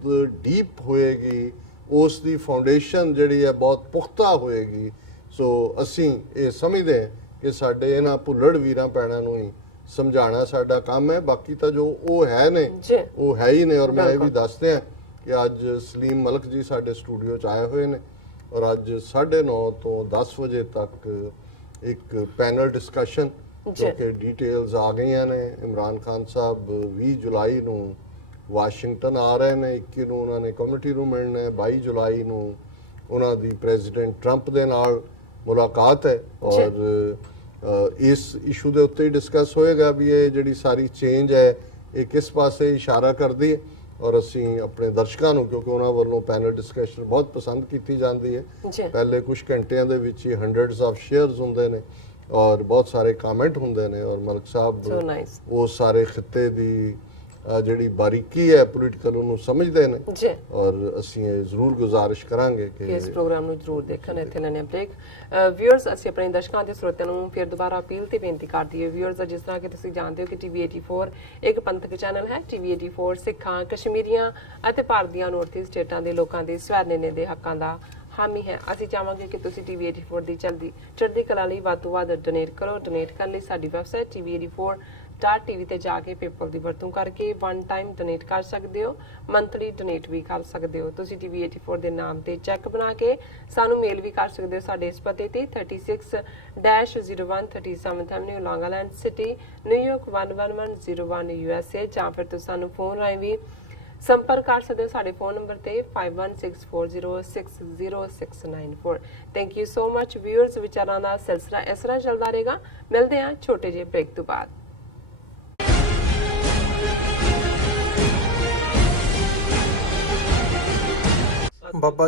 ਡੀਪ ਹੋਏਗੀ, ਉਸ ਦੀ ਫਾਊਂਡੇਸ਼ਨ ਜਿਹੜੀ ਹੈ ਬਹੁਤ ਪੁਖਤਾ ਹੋਏਗੀ। ਸੋ ਅਸੀਂ ਇਹ ਸਮਝਦੇ ਹਾਂ ਕਿ ਸਾਡੇ ਇਹਨਾਂ ਭੁੱਲੜ ਵੀਰਾਂ ਭੈਣਾਂ ਨੂੰ ਹੀ ਸਮਝਾਉਣਾ ਸਾਡਾ ਕੰਮ ਹੈ। ਬਾਕੀ ਤਾਂ ਜੋ ਉਹ ਹੈ ਨੇ ਉਹ ਹੈ ਹੀ ਨੇ। ਔਰ ਮੈਂ ਇਹ ਵੀ ਦੱਸਦੇ ਹਾਂ ਕਿ ਅੱਜ ਸਲੀਮ ਮਲਕ ਜੀ ਸਾਡੇ ਸਟੂਡੀਓ 'ਚ ਆਏ ਹੋਏ ਨੇ ਔਰ ਅੱਜ 9:30 ਤੋਂ 10 ਵਜੇ ਤੱਕ ਇੱਕ ਪੈਨਲ ਡਿਸਕਸ਼ਨ ਜੋ ਕਿ ਡਿਟੇਲਸ ਆ ਗਈਆਂ ਨੇ। ਇਮਰਾਨ ਖਾਨ ਸਾਹਿਬ 20 ਜੁਲਾਈ ਨੂੰ ਵਾਸ਼ਿੰਗਟਨ ਆ ਰਹੇ ਨੇ, 21 ਨੂੰ ਉਹਨਾਂ ਨੇ ਕਮਿਊਨਿਟੀ ਨੂੰ ਮਿਲਣਾ ਹੈ, 22 ਜੁਲਾਈ ਨੂੰ ਉਹਨਾਂ ਦੀ ਪ੍ਰੈਜ਼ੀਡੈਂਟ ਟਰੰਪ ਦੇ ਨਾਲ ਮੁਲਾਕਾਤ ਹੈ ਔਰ ਇਸ ਇਸ਼ੂ ਦੇ ਉੱਤੇ ਹੀ ਡਿਸਕਸ ਹੋਏਗਾ ਵੀ ਇਹ ਜਿਹੜੀ ਸਾਰੀ ਚੇਂਜ ਹੈ ਇਹ ਕਿਸ ਪਾਸੇ ਇਸ਼ਾਰਾ ਕਰਦੀ ਹੈ। ਔਰ ਅਸੀਂ ਆਪਣੇ ਦਰਸ਼ਕਾਂ ਨੂੰ, ਕਿਉਂਕਿ ਉਹਨਾਂ ਵੱਲੋਂ ਪੈਨਲ ਡਿਸਕਸ਼ਨ ਬਹੁਤ ਪਸੰਦ ਕੀਤੀ ਜਾਂਦੀ ਹੈ, ਪਹਿਲੇ ਕੁਝ ਘੰਟਿਆਂ ਦੇ ਵਿੱਚ ਹੀ ਹੰਡਰਡਸ ਆਫ ਸ਼ੇਅਰਸ ਹੁੰਦੇ ਨੇ ਔਰ ਬਹੁਤ ਸਾਰੇ ਕਮੈਂਟ ਹੁੰਦੇ ਨੇ ਔਰ ਮਲਕ ਸਾਹਿਬ ਉਹ ਸਾਰੇ ਖਿੱਤੇ ਦੀ ਜਿਹੜੀ ਬਾਰੀਕੀ ਹੈ ਪੋਲੀਟੀਕਲ ਉਹਨੂੰ ਸਮਝਦੇ ਨੇ ਔਰ ਅਸੀਂ ਇਹ ਜ਼ਰੂਰ ਗੁਜ਼ਾਰਿਸ਼ ਕਰਾਂਗੇ ਕਿ ਇਸ ਪ੍ਰੋਗਰਾਮ ਨੂੰ ਜ਼ਰੂਰ ਦੇਖਣ। ਇੱਥੇ ਲੈਣੇ ਬ੍ਰੇਕ। ਵਿਊਅਰਸ, ਅਸੀਂ ਆਪਣੇ ਦਰਸ਼ਕਾਂ ਤੇ ਸਰੋਤਿਆਂ ਨੂੰ ਫਿਰ ਦੁਬਾਰਾ ਅਪੀਲ ਤੇ ਬੇਨਤੀ ਕਰਦੀ ਹੈ। ਵਿਊਅਰਸ, ਜਿਸ ਤਰ੍ਹਾਂ ਕਿ ਤੁਸੀਂ ਜਾਣਦੇ ਹੋ ਕਿ TV 84 ਇੱਕ ਪੰਥਕ ਚੈਨਲ ਹੈ। TV 84 ਸਿੱਖਾਂ, ਕਸ਼ਮੀਰੀਆਂ ਅਤੇ ਭਾਰਤ ਦੀਆਂ ਨੌਰਥ ਈਸਟ ਸਟੇਟਾਂ ਦੇ ਲੋਕਾਂ ਦੇ ਸਵੈਰਨੇਨੇ ਦੇ ਹੱਕਾਂ ਦਾ ਹਾਮੀ ਹੈ। ਅਸੀਂ ਚਾਹਾਂਗੇ ਕਿ ਤੁਸੀਂ TV 84 ਦੀ ਚੜ੍ਹਦੀ ਕਲਾ ਲਈ ਵੱਧ ਤੋਂ ਵੱਧ ਡੋਨੇਟ ਕਰੋ। ਡੋਨੇਟ ਕਰਨ ਲਈ ਸਾਡੀ ਵੈਬਸਾਈਟ TV84.tv ਤੇ ਜਾ ਕੇ ਪੇਪਲ ਦੀ ਵਰਤੋਂ ਕਰਕੇ ਵਨ ਟਾਈਮ ਡੋਨੇਟ ਕਰ ਸਕਦੇ ਹੋ, ਮੰਥਲੀ ਡੋਨੇਟ ਵੀ ਕਰ ਸਕਦੇ ਹੋ। ਤੁਸੀਂ TV 84 ਦੇ ਨਾਮ ਤੇ ਚੈੱਕ ਬਣਾ ਕੇ ਸਾਨੂੰ ਮੇਲ ਵੀ ਕਰ ਸਕਦੇ ਹੋ ਸਾਡੇ ਇਸ ਪਤੇ ਤੇ 36-01 ਐਵਨਿਊ ਲੌਂਗ ਆਈਲੈਂਡ ਸਿਟੀ, ਨਿਊਯਾਰਕ 11101 USA, ਜਾਂ ਫਿਰ ਤੁਸੀਂ ਸਾਨੂੰ ਫੋਨ ਰਾਹੀਂ ਵੀ ਸੰਪਰਕ ਕਰ ਸਕਦੇ ਹੋ ਸਾਡੇ ਫੋਨ ਨੰਬਰ ਤੇ 5164060694। Thank you so much viewers. ਵਿਚਾਰਾਂ ਦਾ ਸਿਲਸਿਲਾ ਇਸ ਤਰ੍ਹਾਂ ਚੱਲਦਾ ਰਹੇਗਾ। ਮਿਲਦੇ ਹਾਂ ਛੋਟੇ ਜਿਹੇ ਬ੍ਰੇਕ ਤੋਂ ਬਾਅਦ। ਬਾਬਾ